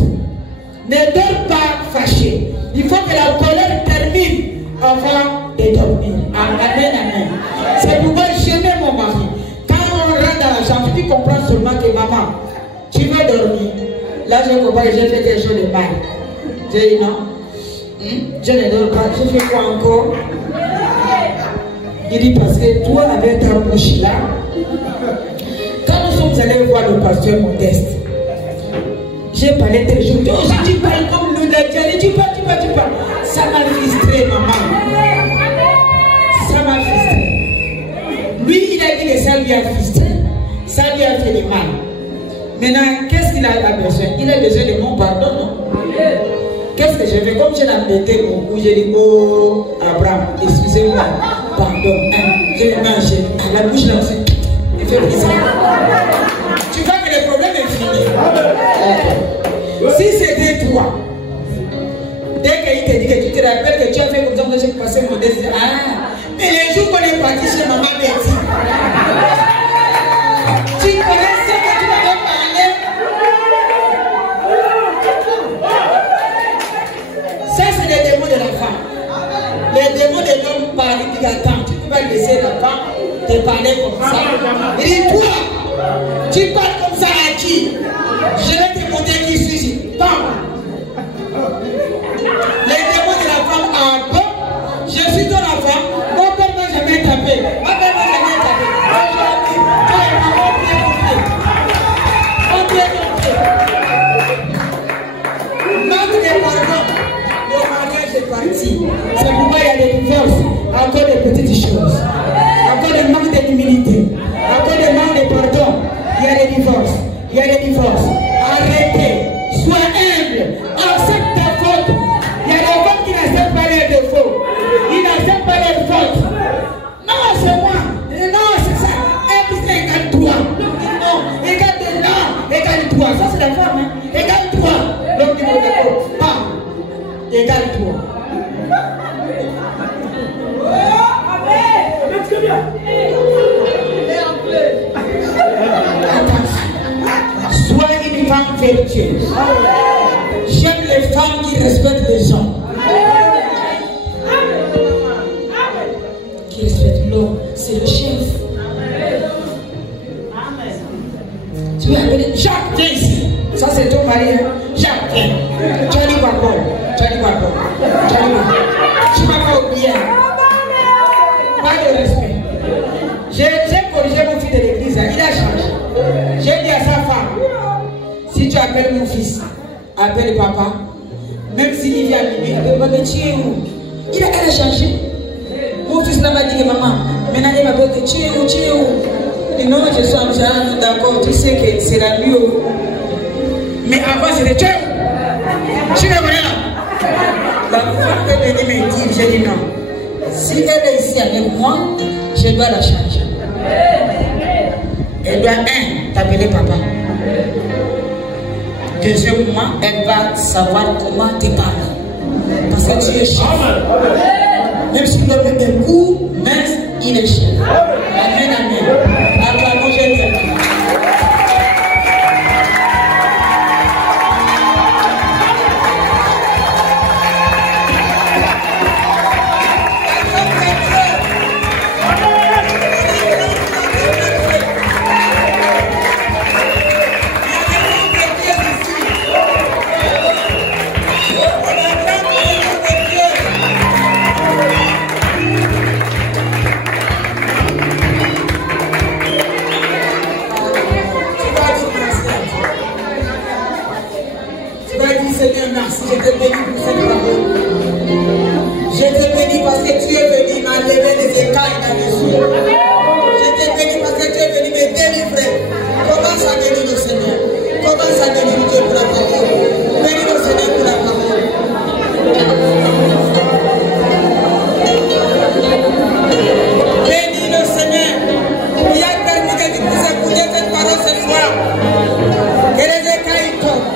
Ne dors pas fâché. Il faut que la colère termine avant de dormir. Amen, amen. C'est pourquoi j'aimais mon mari. Quand on rentre dans la chambre, tu comprends seulement que maman, tu veux dormir. Là, je comprends que j'ai fait quelque chose de mal. J'ai dit non. Je ne dors pas. Je fais quoi encore? Il dit parce que toi, avec ta bouche là, quand nous sommes allés voir le pasteur Modeste, j'ai parlé de jours. Tu parles comme nous, tu parles. Ça m'a frustré, maman. Ça m'a frustré. Lui, il a dit que ça lui a frustré. Ça lui a fait du mal. Maintenant, qu'est-ce qu'il a besoin? Il a besoin de mon pardon, non? Qu'est-ce que je fais? Comme je l'ai embêté beaucoup, j'ai dit, oh, Abraham, excusez-moi, pardon. Je l'ai mangé à la bouche là aussi. Il fait plaisir. Tu vois que le problème est fini. Si c'était toi, dès qu'il te dit que tu te rappelles que tu as fait comme ça, que j'ai passé mon désir. Ah, mais les jours qu'on est parti chez maman Betty, tu connaissais que tu m'avais parlé. Ça, c'est les démons de la femme. Les démons de l'homme parlent, ils disent attends, tu peux pas laisser la femme te parler comme ça. Il dit toi, tu parles comme ça à qui? Je vais te montrer qui suis-je. Les démons de la femme ont peur. Je suis ton enfant. Mon père n'a jamais tapé. Ma mère n'a jamais tapé. Aujourd'hui, toi et maman, on pied ton pied. Manque de pardon. Le mariage est parti. C'est pourquoi il y a des divorces. Encore des petites choses. Encore des manques d'humilité. Encore des manques de pardon. Il y a des divorces. Il y a des divorces. Arrêtez. Sois humble. Accepte ta faute. Il y a des femmes qui n'acceptent pas leurs défauts. Ils n'acceptent pas leurs fautes. Non, c'est moi. Non, c'est ça. Aime, égale-toi. Non, égale-toi. Non, égale-toi. Ça, c'est la femme. Hein? Égale-toi. L'homme qui ne d'accord pas. Égale-toi. Sois une femme vertueuse. J'aime les femmes qui respectent les hommes. Qui respectent l'homme. C'est le chef. Tu veux appeler Jacques, viens ici. Ça c'est ton mari. Hein? Jacques, viens. Tu as dit quoi bon? Tu as dit quoi bon? Tu m'as pas oublié. Pas de respect. J'ai corrigé mon fils de l'église. Il a changé. J'ai dit à sa femme, si tu appelles mon fils, appelle papa. Même s'il vient à minuit, mais tu es où? Elle a changé. Mon fils m'a dit que maman, maintenant il m'a dit tu es où? Tu es où? Et non, je suis en train d'accord, tu sais que c'est la nuit. Mais avant c'était tu es où? Tu es où là? La femme est venue me dire, j'ai dit non. Si elle est ici avec moi, je dois la changer. Elle doit, t'appeler papa. Deuxièmement, elle va savoir comment te parler. Parce que tu es chef. Même si tu donnes un coup, même il est chef. Amen, amen. Acclamons Jésus. Seigneur, merci, je te bénis pour cette parole. Je te bénis parce que tu es venu m'enlever les écailles dans les yeux. Je te bénis parce que tu es venu me délivrer. Commence à bénir le Seigneur. Commence à bénir Dieu pour la parole. Bénis le Seigneur pour la parole. Bénis le Seigneur. Il y a permis que tu puisses écouter cette parole cette fois. Que les écailles tombent.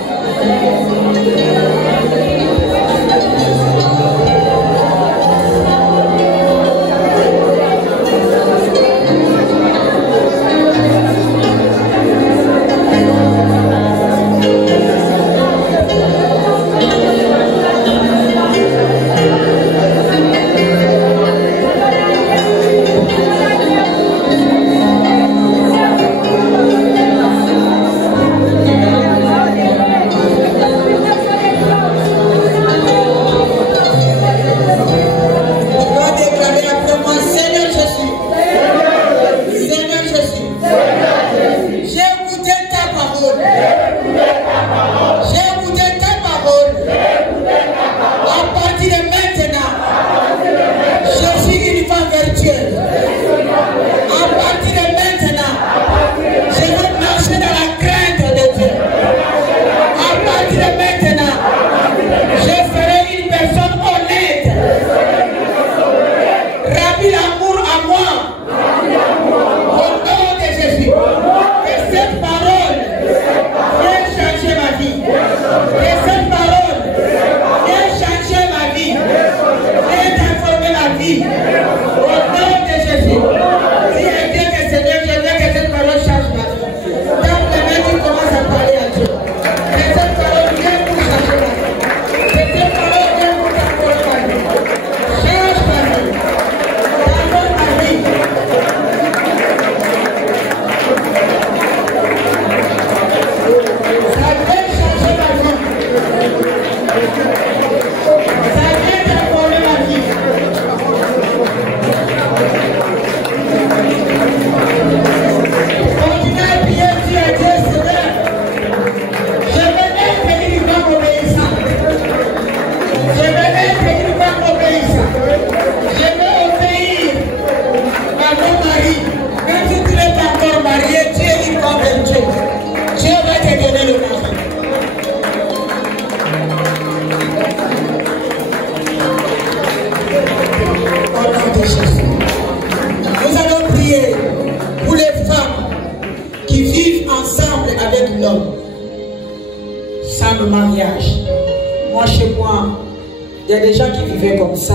Il y a des gens qui vivaient comme ça,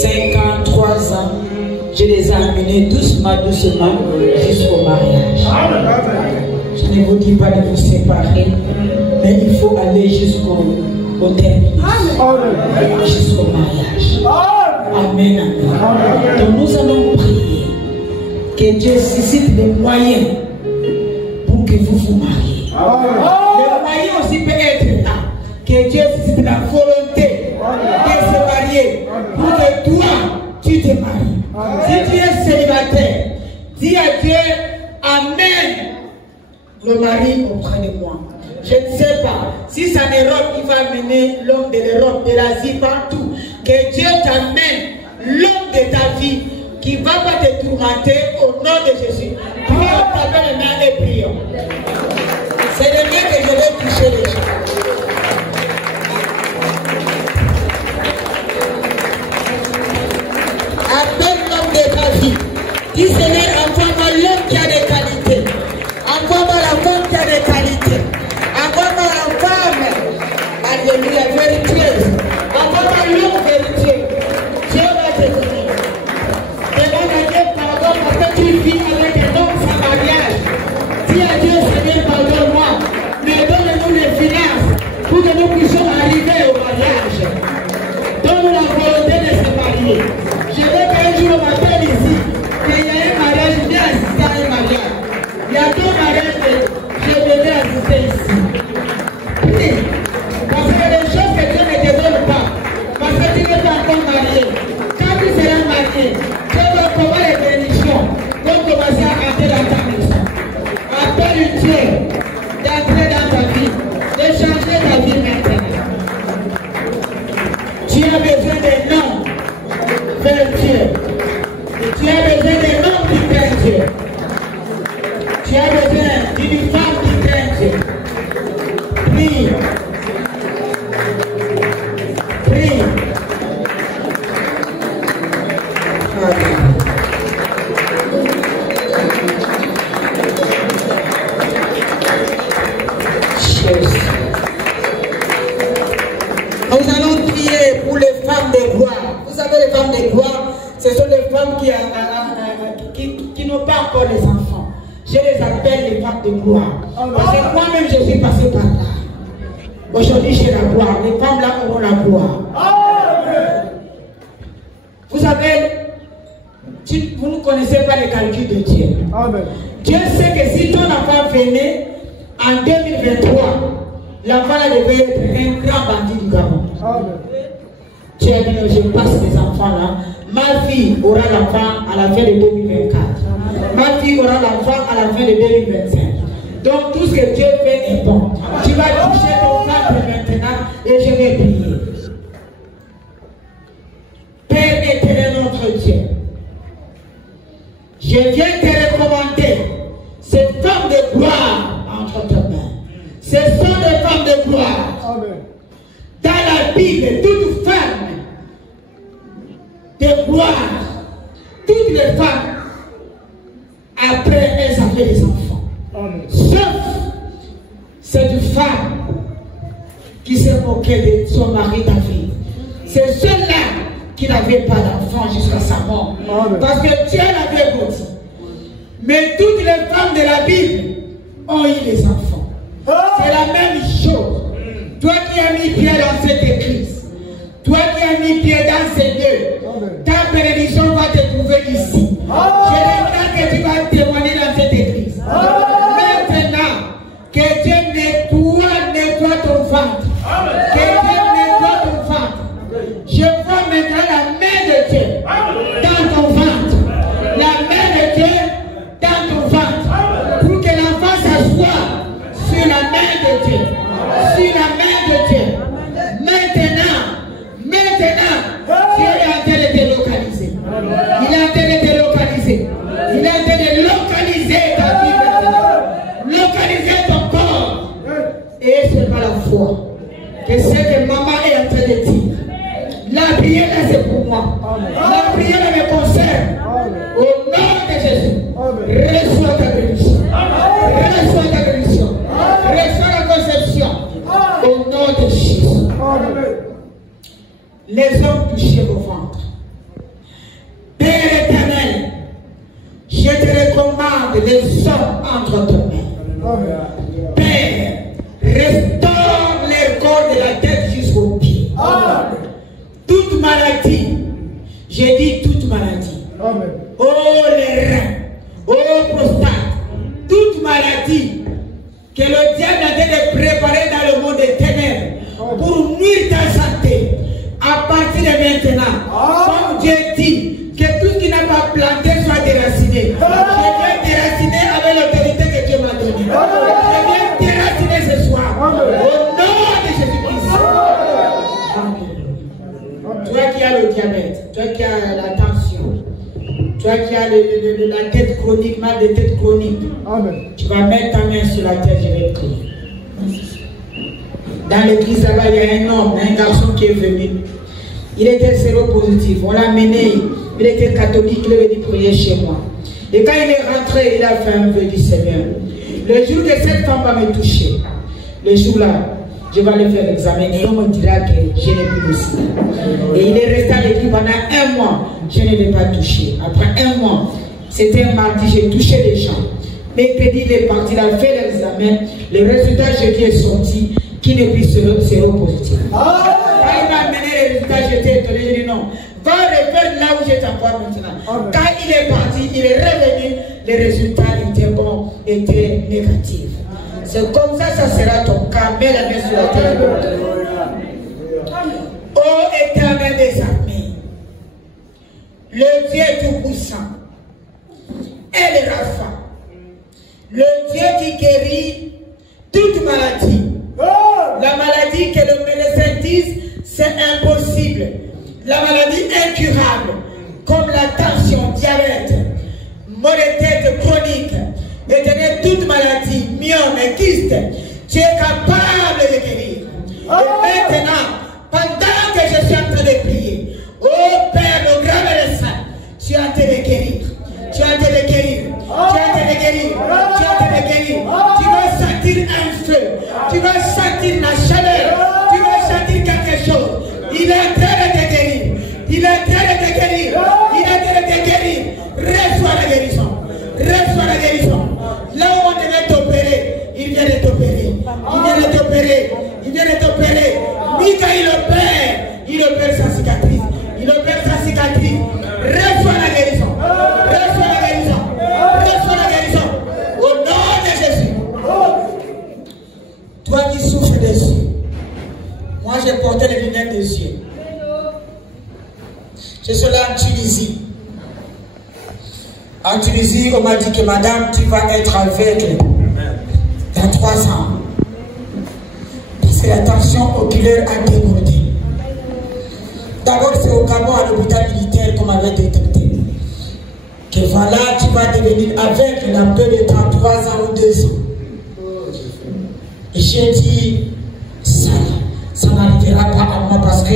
5 ans, 3 ans. Je les ai amenés doucement jusqu'au mariage. Je ne vous dis pas de vous séparer, mais il faut aller jusqu'au terminus, jusqu'au mariage. Amen, amen. Donc nous allons prier que Dieu suscite des moyens pour que vous vous mariez. Le moyen aussi peut être là, que Dieu suscite la volonté de se marier pour que toi, tu te maries. Si tu es célibataire, dis à Dieu, Amen, le mari auprès de moi. Je ne sais pas si c'est en Europe, il va amener l'homme de l'Europe, de l'Asie, partout. Que Dieu t'amène l'homme de ta vie qui ne va pas te tourmenter au nom de Jésus. Prions, tapons les mains et prions. C'est le mieux que je vais toucher les gens. Appelle l'homme de ta vie. Dis Seigneur, envoie-moi l'homme qui a des qualités. Envoie-moi la femme qui a des qualités. Envoie-moi la femme, alléluia, vertueuse. Envoie-moi l'homme vertueux. Dieu va te donner. Prie. Parce que les choses que Dieu ne te donne pas, parce que tu n'es pas encore marié. Quand tu seras marié, Dieu va recevoir les bénédictions pour commencer à entrer dans ta maison. Appelle Dieu d'entrer dans ta vie, de changer ta vie maintenant. Tu as besoin des noms vers Dieu. Tu as besoin des noms qui craignent Dieu. Tu as besoin d'une femme qui craint Dieu. Prie. Prie. Nous allons prier pour les femmes de gloire. Vous savez, les femmes de gloire, ce sont les femmes qui n'ont pas encore les enfants. Je les appelle les femmes de gloire. Parce que moi-même, je suis passé par là. Aujourd'hui, j'ai la gloire. Les femmes là auront la gloire. Vous savez, vous ne connaissez pas les calculs de Dieu. Dieu sait que si ton enfant venait en 2023, l'enfant devait être un grand bandit du Gabon. Dieu a dit, je passe les enfants là. Ma fille aura l'enfant à la fin de 2024. Ma fille aura l'enfant à la fin de 2025. Donc tout ce que Dieu fait est bon. Tu vas toucher ton ventre maintenant et je vais prier. Père éternel notre Dieu, je viens te recommander cette femme de gloire entre tes mains. Ce sont des femmes de gloire. Amen. Dans la Bible, toute femme de gloire, toutes les femmes, après elles avaient des enfants. Amen. Sauf cette femme qui s'est moquée de son mari David. C'est celle-là qui n'avait pas d'enfant jusqu'à sa mort. Amen. Parce que Dieu l'avait maudit. Mais toutes les femmes de la Bible ont eu des enfants. C'est la même chose. Toi qui as mis pied dans cette église, toi qui as mis pied dans ces deux, ta bénédiction va te trouver ici. Je déclare que tu vas témoigner dans cette église. Maintenant, que Dieu nettoie ton ventre. Que Dieu nettoie ton ventre. Je vois maintenant la main de Dieu dans ton ventre. La main de Dieu dans ton ventre. Pour que l'enfant s'assoie sur la main de Dieu. Sur la main de Dieu. Maintenant, Dieu est en train de te localiser. Il est en train de te localiser. Il est en train de localiser ta vie maintenant. Localiser ton corps. Et c'est pas la foi. Que ce que maman est en train de dire. La prière là c'est pour moi. La prière là me concerne. Au nom de Jésus. Reçois ta bénédiction. Reçois ta bénédiction. Reçois la conception. Au nom de Jésus. Les hommes touchés au ventre. Père éternel, je te recommande les hommes entre tes mains. Père, restaure les corps de la tête jusqu'aux pieds. Toute maladie, j'ai dit toute maladie. Oh les reins, oh prostate, toute maladie que le diable a été préparé dans le monde des ténèbres pour nuire ta santé. À partir de maintenant, comme Dieu dit, que tout ce qui n'a pas planté soit déraciné. Je viens déraciner avec l'autorité que Dieu m'a donnée. Je viens déraciner ce soir. Au nom de Jésus-Christ. Toi qui as le diabète, toi qui as la tension, toi qui as la tête chronique, mal de tête chronique, tu vas mettre ta main sur la tête, je vais prier. Dans l'église là-bas, il y a un homme, un garçon qui est venu. Il était séropositif. On l'a mené. Il était catholique. Il est venu prier chez moi. Et quand il est rentré, il a fait un vœu du Seigneur. Le jour que cette femme va me toucher, le jour-là, je vais aller faire l'examen et on me dira que je n'ai plus de sida. Et il est resté à l'église pendant un mois. Je ne l'ai pas touché. Après un mois, c'était un mardi, j'ai touché les gens. Mercredi, il est parti, il a fait l'examen. Le résultat jeudi est sorti. Qui n'est plus séropositif. Quand il m'a amené les résultats, j'étais étonné. Je dis non, va refaire là où j'étais encore maintenant. Quand il est parti, il est revenu, les résultats étaient bons, étaient négatifs. C'est comme ça, ça sera ton cas. Mets la main sur la terre. Ô Éternel des armées, le Dieu Tout-Puissant, El Rapha, le Dieu qui guérit toute maladie. La maladie que le médecin dise, c'est impossible. La maladie incurable, comme la tension, diabète, maux de tête chronique, Éternel, toute maladie, myome, kyste, tu es capable de guérir. Et maintenant, pendant que je suis en train de prier, oh Père, le grand médecin, tu es en train de guérir. Tu es en train de guérir. Tu es en train de guérir. Tu es en train de guérir. Tu vas sentir un feu. Tu vas sentir la chaleur. Tu vas sentir quelque chose. Il est en train de te guérir. Il est en train de te guérir. Il est en train de te guérir. Reçois la guérison. Reçois la guérison. Là où on devait t'opérer, il vient de t'opérer. Il vient de t'opérer. Il vient de t'opérer. Mika, il opère sa cicatrice. Il opère sa cicatrice. Reçois la guérison. Reçois la guérison. Reçois la guérison. Au nom de Jésus. Toi qui souffres des yeux. Moi, j'ai porté les lunettes des yeux. Je suis là en Tunisie. En Tunisie, on m'a dit que madame, tu vas être aveugle dans 3 ans. Parce que la tension oculaire a débordé. D'abord, c'est au Gabon, à l'hôpital militaire, qu'on m'avait détecté. Que voilà, tu vas devenir aveugle dans peu de temps, 3 ans ou 2 ans. Et j'ai dit, ça n'arrivera pas à moi parce que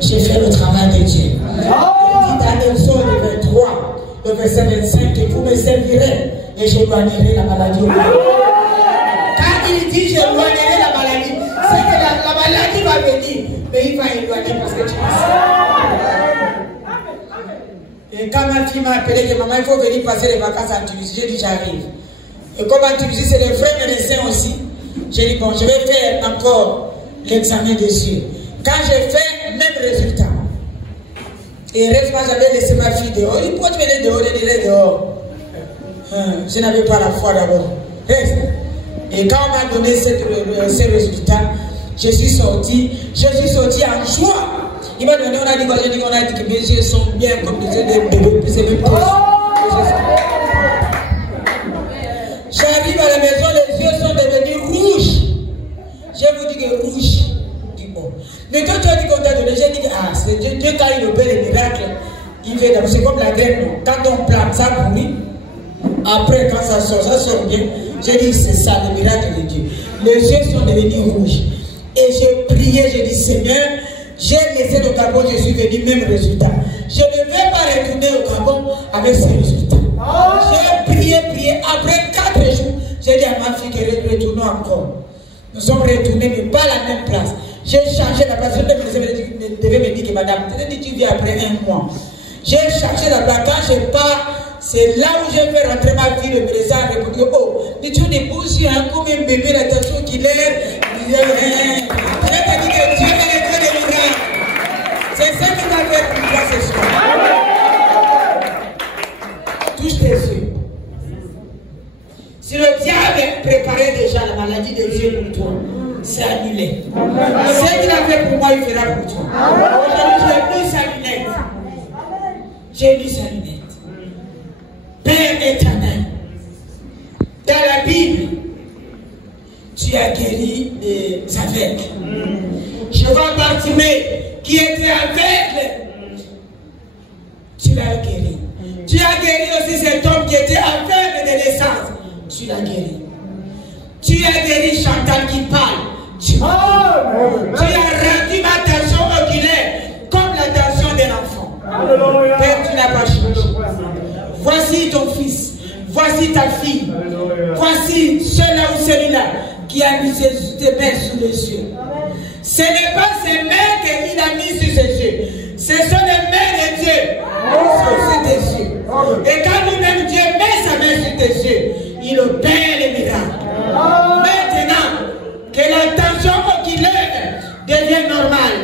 j'ai fait le travail de Dieu. Il dit dans Exode 23, le verset 25, que vous me servirez et j'éloignerai la maladie. Quand il dit j'éloignerai la maladie, c'est que la maladie va venir, mais il va éloigner parce que tu es. Et quand ma fille m'a appelé que maman, il faut venir passer les vacances en Tunisie, j'ai dit j'arrive. Et comme en Tunisie, c'est les vrais médecins aussi, j'ai dit bon, je vais faire encore l'examen des yeux. Quand j'ai fait, même résultat. Et heureusement, j'avais laissé ma fille dehors. Il dit, pourquoi tu venais dehors? Je dirais dehors. Je n'avais pas la foi d'abord. Et quand on m'a donné ces résultats, je suis sorti en joie. Il m'a donné, on a dit que mes yeux sont bien comme les yeux de bébé. C'est même j'arrive à la maison, les yeux sont devenus rouges. Je vous dis que rouge. Mais quand tu as dit qu'on t'a donné, j'ai dit que c'est Dieu quand il opère les miracles, il fait d'abord, c'est comme la graine, non? Quand on plante, ça pourrit. Après, quand ça sort bien. J'ai dit, c'est ça, le miracle de Dieu. Les yeux sont devenus rouges. Et j'ai prié, j'ai dit, Seigneur, j'ai laissé le Gabon, je suis venu, même résultat. Je ne vais pas retourner au Gabon avec ces résultats. J'ai prié. Après 4 jours, j'ai dit à ma fille que retournons encore. Nous sommes retournés, mais pas à la même place. J'ai changé la place. Je devais me dire que madame, tu viens après 1 mois. J'ai changé la place. Quand je pars, c'est là où j'ai fait rentrer ma fille. Le médecin a répondu, oh, mais tu n'es pas aussi comme un bébé, la tension qu'il est. Je t'ai dit que Dieu est le Dieu des miracles. C'est ça qui m'a fait pour toi ce soir. Touche tes yeux. Si le diable préparait déjà la maladie des yeux pour toi, c'est annulé. Ce qu'il a fait pour moi, il fera pour toi. Aujourd'hui, j'ai lu sa lunette. J'ai lu sa lunette. Père éternel, dans la Bible, tu as guéri les aveugles. Je vois Bartimée qui était aveugle. Tu l'as guéri. Tu as guéri aussi cet homme qui était aveugle de naissance. Tu l'as guéri. Tu as guéri Chantal qui parle. Tu as rendu ma tension oculaire comme la tension de l'enfant. Père, tu n'as pas changé. Voici ton fils. Voici ta fille. Voici celui-là ou celui-là qui a mis ses mains sous les yeux. Ce n'est pas ses mains qu'il a mis sur ses yeux. Ce sont les mains de Dieu sur tes yeux. Et quand nous-mêmes Dieu met sa main sur tes yeux, il opère les miracles. Maintenant, que la tension oculaire devienne normale.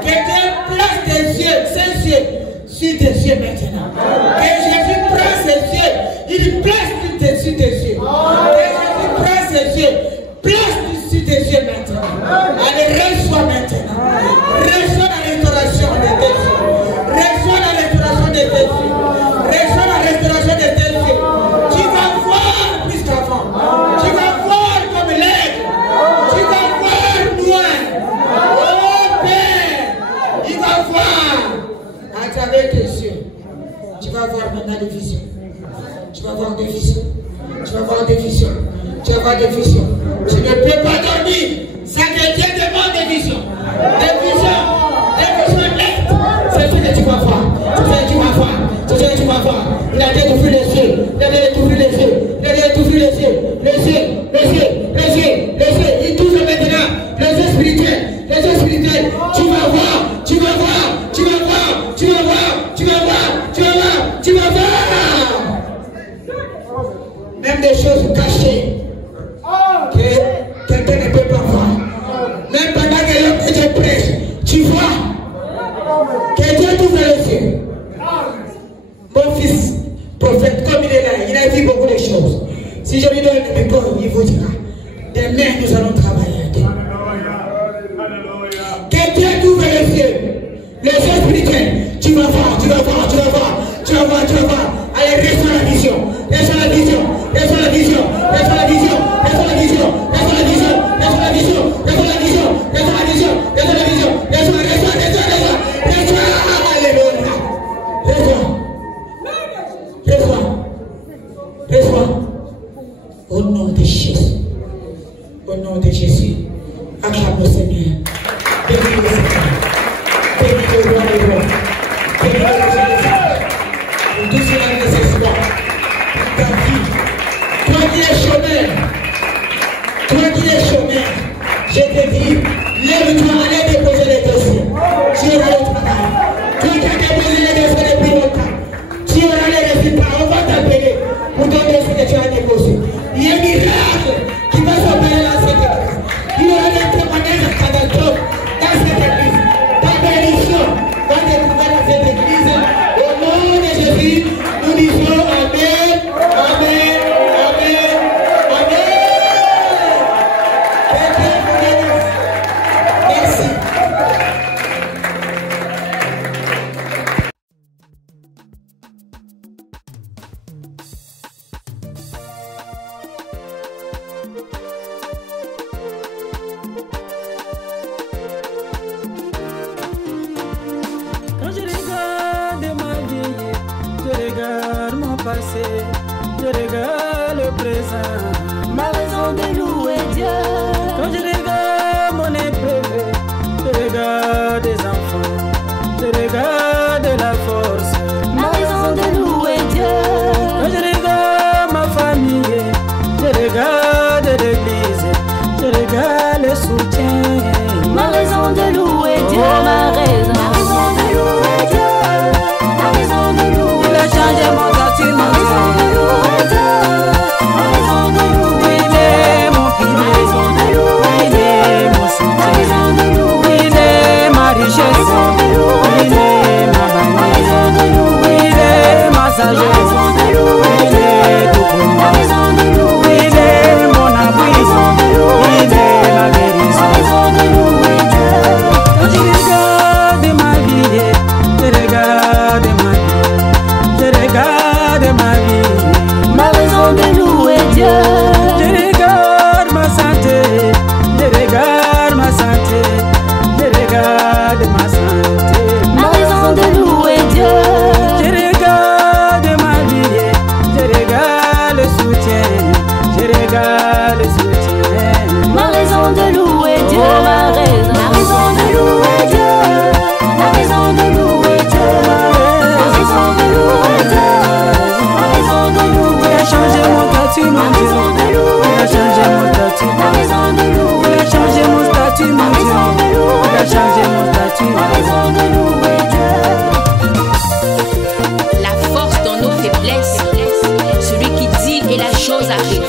Que Dieu place tes yeux, ses yeux, sur tes yeux maintenant. Que Jésus prend ses yeux, il place Tu vas voir des visions. Tu vas voir des visions. Tu vas voir des visions. Tu ne peux pas dormir sans que Dieu demande des visions. Des visions. Des visions nettes. C'est ce que tu vas voir. C'est ce que tu vas voir. C'est ce que tu vas voir. Il a dit d'ouvrir les yeux. Il a dit d'ouvrir les yeux. Il a dit d'ouvrir les yeux. Les yeux. Les yeux. Les yeux. Les yeux. Il touche maintenant les yeux spirituels. Les yeux spirituels. Tu vas voir. Tu vas voir. Tu vas voir. Tu vas voir. Tu vas voir. Tu vas voir. Tu vas voir. Même des choses cachées que quelqu'un ne peut pas voir. Même pendant que je prêche, tu vois que Dieu t'ouvre les yeux. Mon fils, prophète, comme il est là, il a vu beaucoup de choses. Si je lui donne le micro, il vous dira, demain nous allons travailler. Que Dieu t'ouvre les yeux. Les yeux spirituels, tu vas voir, tu vas voir, tu vas voir, tu vas voir, tu vas voir. Allez, reste sur la vision, reste sur la vision, reste sur la vision, reste sur la vision, reste sur la vision, reste sur la vision, reste sur la vision, reste sur la vision, reste sur la vision, reste sur la vision, reste sur la vision, reste sur alléluia. Reçois. Au nom de Jésus. Au nom de Jésus. Acclame le Seigneur. Bénis le Seigneur. Bénis le roi des rois. Bénis le Seigneur. Pour tout cela nécessaire. Pour ta vie. Toi qui es chômeur. Toi qui es chômeur. Je te dis, lève-toi, allez déposer les dossiers. Tu auras le travail. Toi qui as déposé les dossiers depuis longtemps. Tu auras les résultats. On va t'appeler pour donner ce que tu as déposé. Il y a un miracle qui va s'opérer dans cette église. Il y aura des témoignages catastrophes dans cette église. Ta bénédiction va te trouver dans cette église. Au nom de Jésus, nous disons Amen, Amen, Amen, Amen. Que Dieu vous bénisse. Merci. Quand je regarde ma vie, je regarde mon passé, je regarde le présent, ma raison de louer Dieu. Quand je regarde mon épreuve, je regarde des enfants, je regarde la force, ma raison de louer Dieu. Quand je regarde ma famille, je regarde l'église, je regarde le soutien, ma raison de louer Dieu, ma raison. Il a changé mon statut, ma raison de louer Dieu. Il est mon pilier, il est mon soutien, il est ma richesse, il est ma bannière, il est ma sagesse, il est tout pour moi, il est mon abri, il est ma guérison. Quand je regarde ma vie, je regarde ma vie, je regarde ma vie, ma raison de louer Dieu. Je regarde ma santé, je regarde ma santé, je regarde ma santé, ma raison de louer Dieu. Je regarde ma vie, je regarde le soutien, je regarde le soutien, ma raison de louer Dieu, ma raison de louer Dieu, ma raison de louer Dieu, ma raison de louer Dieu, ma raison de louer. Il a changé mon statut, mon Dieu. Il a changé mon statut, ma raison de louer. Il a changé mon statut, mon Dieu. Il a changé mon statut, ma raison de louer Dieu. La force dans nos faiblesses, celui qui dit et la chose arrive,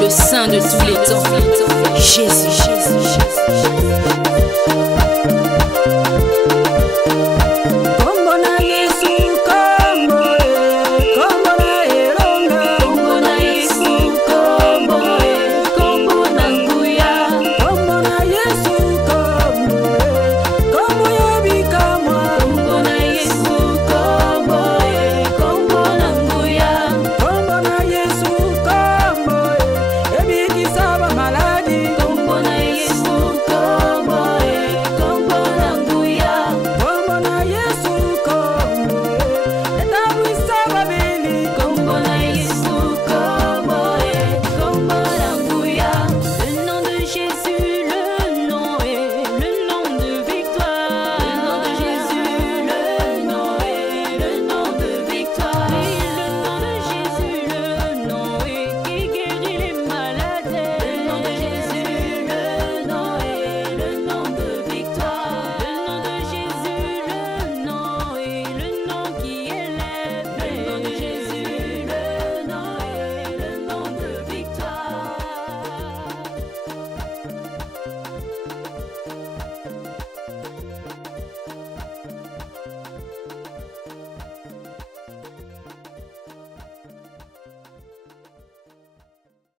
le Saint de tous les temps, Jésus.